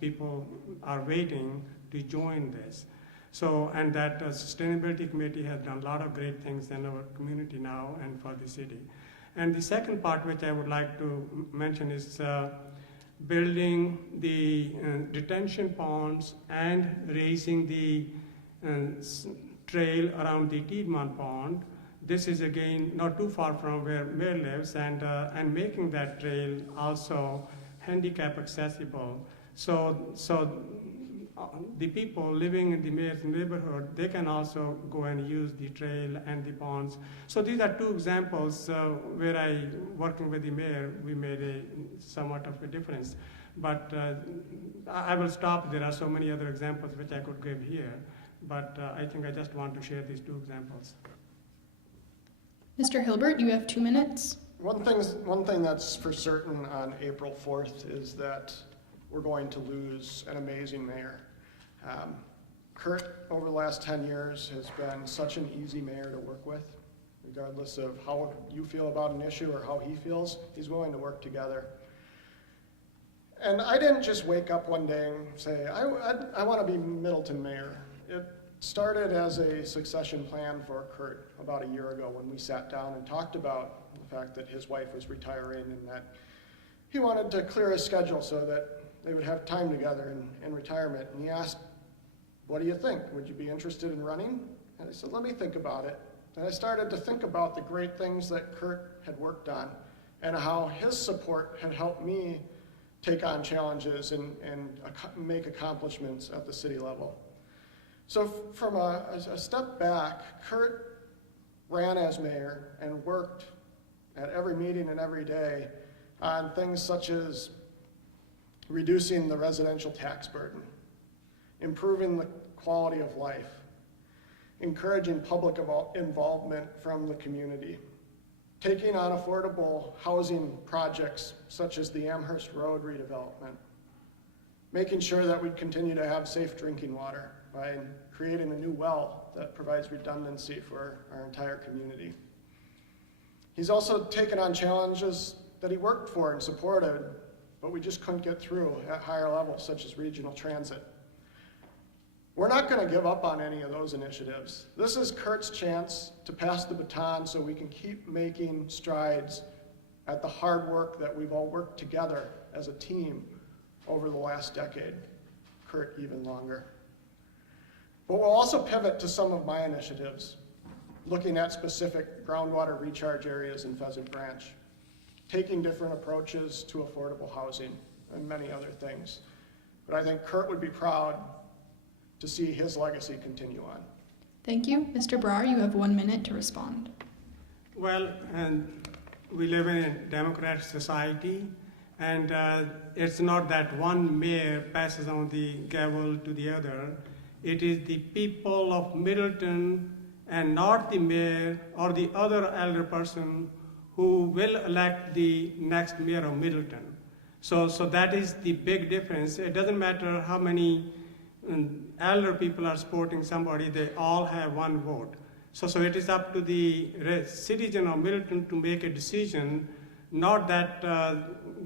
people are waiting to join this. So, and that Sustainability Committee has done a lot of great things in our community now and for the city. And the second part which I would like to mention is building the detention ponds and raising the trail around the Tiedemont Pond. This is again not too far from where Mayor lives, and making that trail also handicap accessible. So the people living in the mayor's neighborhood, they can also go and use the trail and the ponds. So these are two examples where working with the mayor, we made a somewhat of a difference. But I will stop. There are so many other examples which I could give here, but I think I just want to share these two examples. Mr. Hilbert, you have 2 minutes. One thing that's for certain on April 4th is that we're going to lose an amazing mayor. Kurt, over the last 10 years, has been such an easy mayor to work with. Regardless of how you feel about an issue or how he feels, he's willing to work together. And I didn't just wake up one day and say, I want to be Middleton mayor. It started as a succession plan for Kurt about a year ago when we sat down and talked about the fact that his wife was retiring and that he wanted to clear his schedule so that they would have time together in retirement. And he asked, what do you think? Would you be interested in running? And I said, let me think about it. And I started to think about the great things that Kurt had worked on and how his support had helped me take on challenges and make accomplishments at the city level. So from a step back, Kurt ran as mayor and worked at every meeting and every day on things such as reducing the residential tax burden, improving the quality of life, encouraging public involvement from the community, taking on affordable housing projects such as the Amherst Road redevelopment, making sure that we continue to have safe drinking water by creating a new well that provides redundancy for our entire community. He's also taken on challenges that he worked for and supported, but we just couldn't get through at higher levels, such as regional transit. We're not going to give up on any of those initiatives. This is Kurt's chance to pass the baton so we can keep making strides at the hard work that we've all worked together as a team over the last decade, Kurt even longer. But we'll also pivot to some of my initiatives, looking at specific groundwater recharge areas in Pheasant Branch, taking different approaches to affordable housing, and many other things. But I think Kurt would be proud to see his legacy continue on. Thank you. Mr. Brar, you have 1 minute to respond. Well, and we live in a democratic society, and it's not that one mayor passes on the gavel to the other. It is the people of Middleton and not the mayor or the other elder person who will elect the next mayor of Middleton. So that is the big difference. It doesn't matter how many elder people are supporting somebody, they all have one vote. So it is up to the citizen of Middleton to make a decision, not that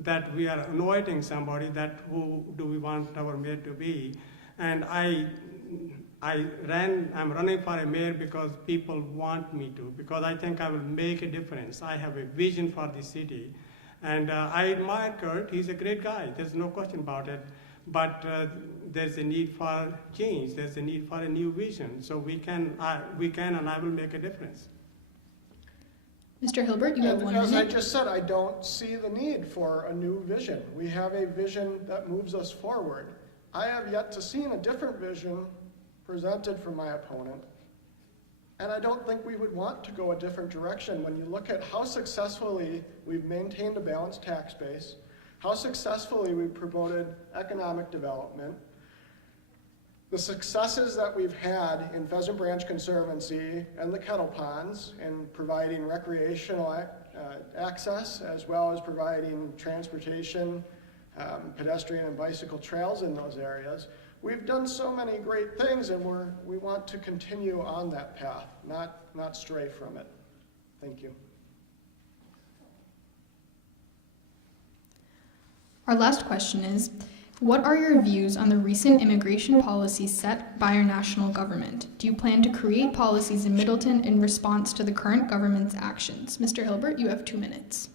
that we are anointing somebody, that who do we want our mayor to be. And I'm running for a mayor because people want me to, because I think I will make a difference. I have a vision for the city. And I admire Kurt, he's a great guy, there's no question about it. But there's a need for change, there's a need for a new vision. So we can and I will make a difference. Mr. Hilbert, you have 1 minute. As I just said, I don't see the need for a new vision. We have a vision that moves us forward. I have yet to see a different vision presented from my opponent, and I don't think we would want to go a different direction when you look at how successfully we've maintained a balanced tax base, how successfully we've promoted economic development, the successes that we've had in Pheasant Branch Conservancy and the Kettle Ponds in providing recreational access, as well as providing transportation, pedestrian and bicycle trails in those areas. We've done so many great things, and we want to continue on that path, not stray from it. Thank you. Our last question is, what are your views on the recent immigration policies set by our national government? Do you plan to create policies in Middleton in response to the current government's actions? Mr. Hilbert, you have 2 minutes.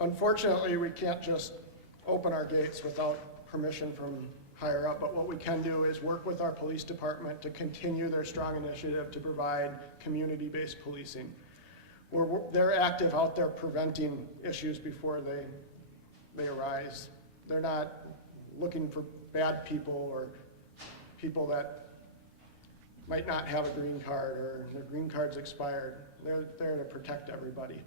Unfortunately, we can't just open our gates without permission from higher up, but what we can do is work with our police department to continue their strong initiative to provide community-based policing. They're active out there preventing issues before they arise. They're not looking for bad people or people that might not have a green card or their green card's expired. They're there to protect everybody.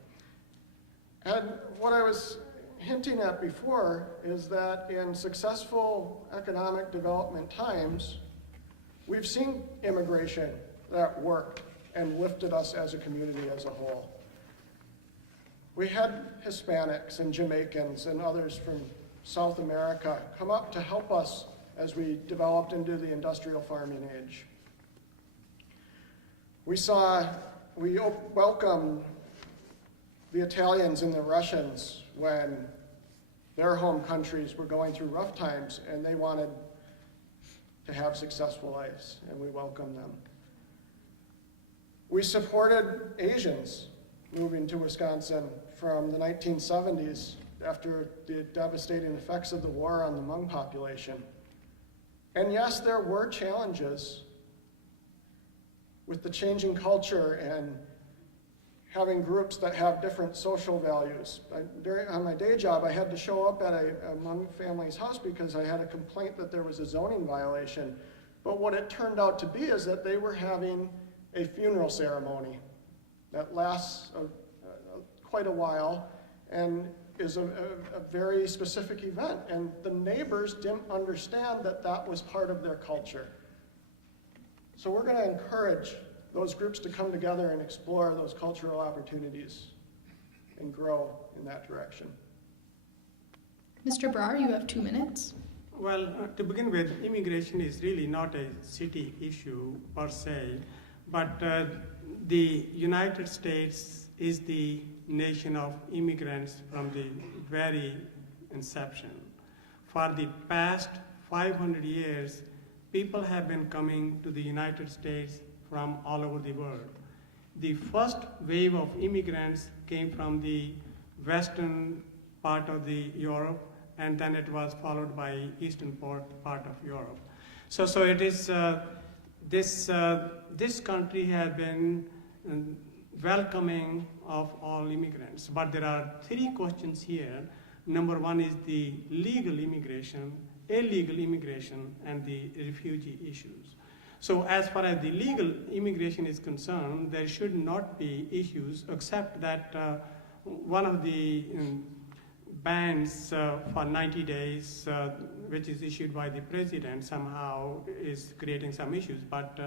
And what I was hinting at before is that in successful economic development times, we've seen immigration that worked and lifted us as a community as a whole. We had Hispanics and Jamaicans and others from South America come up to help us as we developed into the industrial farming age. We welcomed the Italians and the Russians when their home countries were going through rough times and they wanted to have successful lives, and we welcomed them. We supported Asians moving to Wisconsin from the 1970s after the devastating effects of the war on the Hmong population. And yes, there were challenges with the changing culture and having groups that have different social values. On my day job, I had to show up at a Hmong family's house because I had a complaint that there was a zoning violation. But what it turned out to be is that they were having a funeral ceremony that lasts quite a while and is a very specific event. And the neighbors didn't understand that that was part of their culture. So we're going to encourage those groups to come together and explore those cultural opportunities and grow in that direction. Mr. Brar, you have 2 minutes. Well, to begin with, immigration is really not a city issue per se, but the United States is the nation of immigrants from the very inception. For the past 500 years, people have been coming to the United States from all over the world. The first wave of immigrants came from the western part of the Europe, and then it was followed by eastern part of Europe. So it is this country has been welcoming of all immigrants. But there are three questions here. Number one is the legal immigration, illegal immigration, and the refugee issues. So as far as the legal immigration is concerned, there should not be issues, except that one of the bans for 90 days, which is issued by the president, somehow is creating some issues. But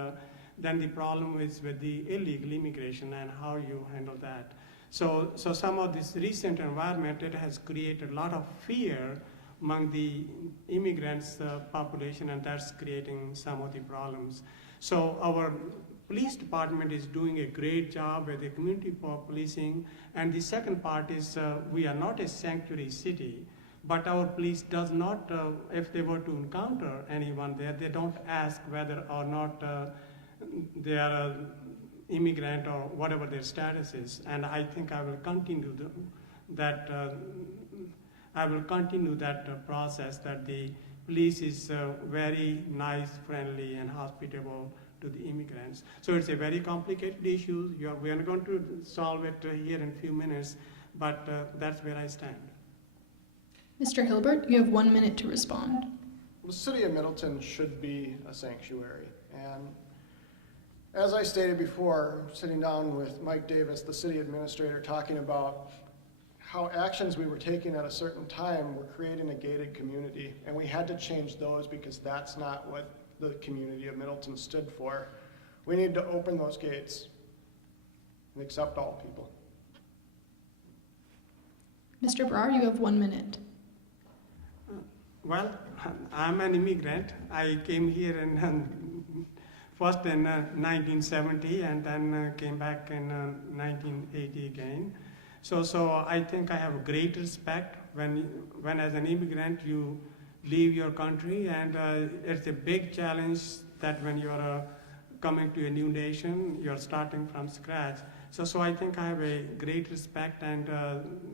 then the problem is with the illegal immigration and how you handle that. So some of this recent environment, it has created a lot of fear among the immigrants population, and that's creating some of the problems. So our police department is doing a great job with the community policing. And the second part is we are not a sanctuary city, but our police does not, if they were to encounter anyone there, they don't ask whether or not they are an immigrant or whatever their status is. And I think I will continue that process, that the police is very nice, friendly, and hospitable to the immigrants. So it's a very complicated issue. We are going to solve it here in a few minutes, but that's where I stand. Mr. Hilbert, you have 1 minute to respond. The city of Middleton should be a sanctuary. And as I stated before, sitting down with Mike Davis, the city administrator, talking about how actions we were taking at a certain time were creating a gated community, and we had to change those because that's not what the community of Middleton stood for. We need to open those gates and accept all people. Mr. Brar, you have 1 minute. Well, I'm an immigrant. I came here first in 1970 and then came back in 1980 again. So I think I have a great respect when as an immigrant you leave your country, and it's a big challenge that when you're coming to a new nation, you're starting from scratch. So I think I have a great respect and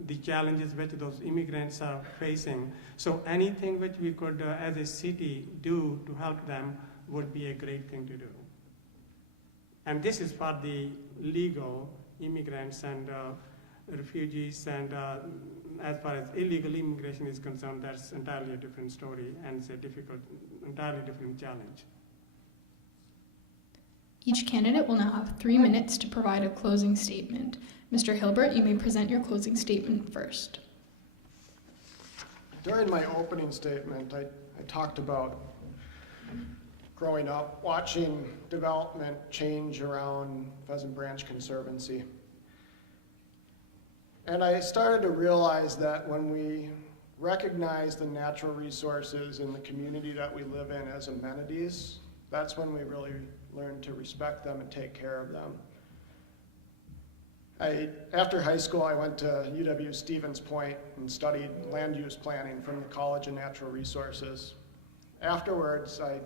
the challenges which those immigrants are facing. So anything which we could as a city do to help them would be a great thing to do. And this is for the legal immigrants and refugees, and as far as illegal immigration is concerned, that's entirely a different story, and it's a entirely different challenge. Each candidate will now have 3 minutes to provide a closing statement. Mr. Hilbert, you may present your closing statement first. During my opening statement, I talked about growing up, watching development change around Pheasant Branch Conservancy. And I started to realize that when we recognize the natural resources in the community that we live in as amenities, that's when we really learn to respect them and take care of them. After high school, I went to UW Stevens Point and studied land use planning from the College of Natural Resources. Afterwards, I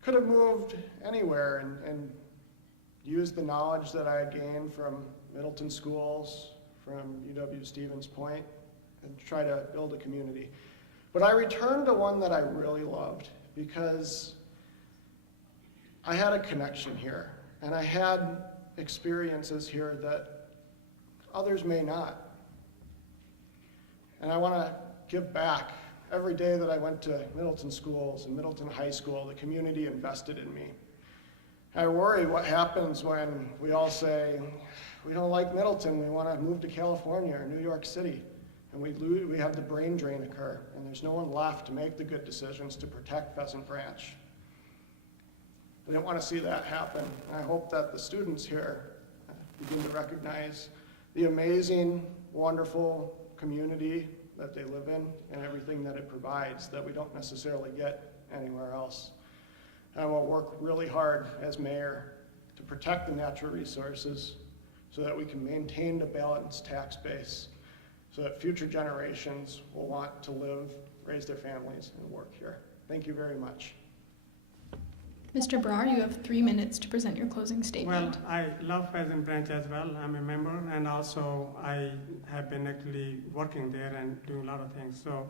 could have moved anywhere and used the knowledge that I had gained from Middleton schools, from UW Stevens Point, and try to build a community. But I returned to one that I really loved because I had a connection here, and I had experiences here that others may not. And I want to give back. Every day that I went to Middleton schools and Middleton High School, the community invested in me. I worry what happens when we all say, we don't like Middleton, we want to move to California or New York City, and we have the brain drain occur, and there's no one left to make the good decisions to protect Pheasant Branch. I didn't want to see that happen. I hope that the students here begin to recognize the amazing, wonderful community that they live in and everything that it provides that we don't necessarily get anywhere else. And I will work really hard as mayor to protect the natural resources so that we can maintain a balanced tax base, so that future generations will want to live, raise their families, and work here. Thank you very much. Mr. Brar, you have 3 minutes to present your closing Well, statement. I love Pheasant Branch as well. I'm a member, and also I have been actually working there and doing a lot of things. So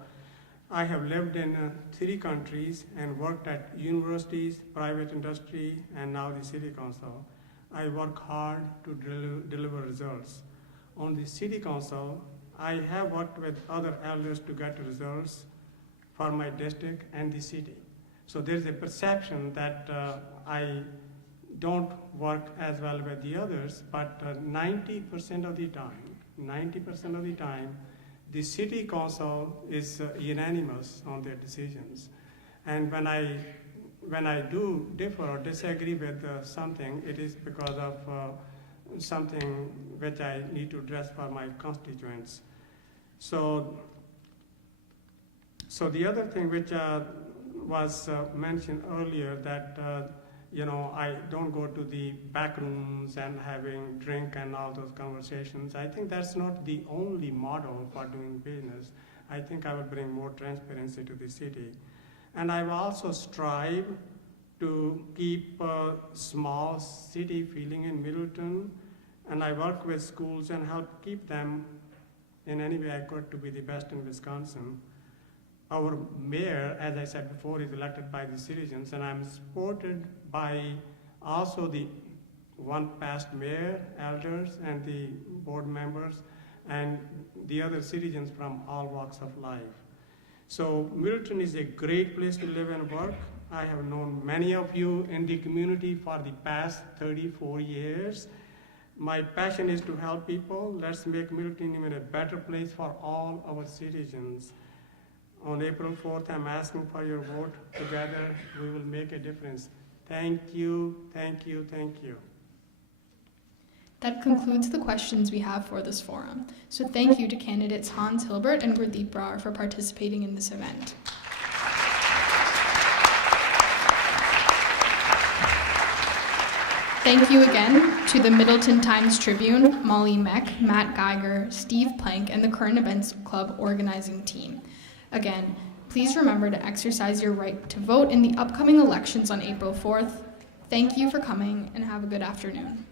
I have lived in 3 countries and worked at universities, private industry, and now the city council. I work hard to deliver results. On the city council, I have worked with other elders to get results for my district and the city. So there's a perception that I don't work as well with the others, but 90% of the time, the city council is unanimous on their decisions. And when I do differ or disagree with something, it is because of something which I need to address for my constituents. So the other thing which was mentioned earlier, that I don't go to the back rooms and having drink and all those conversations. I think that's not the only model for doing business. I think I will bring more transparency to the city. And I will also strive to keep a small city feeling in Middleton, and I work with schools and help keep them in any way I could to be the best in Wisconsin. Our mayor, as I said before, is elected by the citizens, and I'm supported by also the one past mayor, elders, and the board members, and the other citizens from all walks of life. So Middleton is a great place to live and work. I have known many of you in the community for the past 34 years. My passion is to help people. Let's make Middleton even a better place for all our citizens. On April 4th, I'm asking for your vote. Together, we will make a difference. Thank you, thank you, thank you. That concludes the questions we have for this forum. So thank you to candidates Hans Hilbert and Gurdeep Brar for participating in this event. Thank you again to the Middleton Times-Tribune, Molly Meck, Matt Geiger, Steve Plank, and the Current Events Club organizing team. Again, please remember to exercise your right to vote in the upcoming elections on April 4th. Thank you for coming, and have a good afternoon.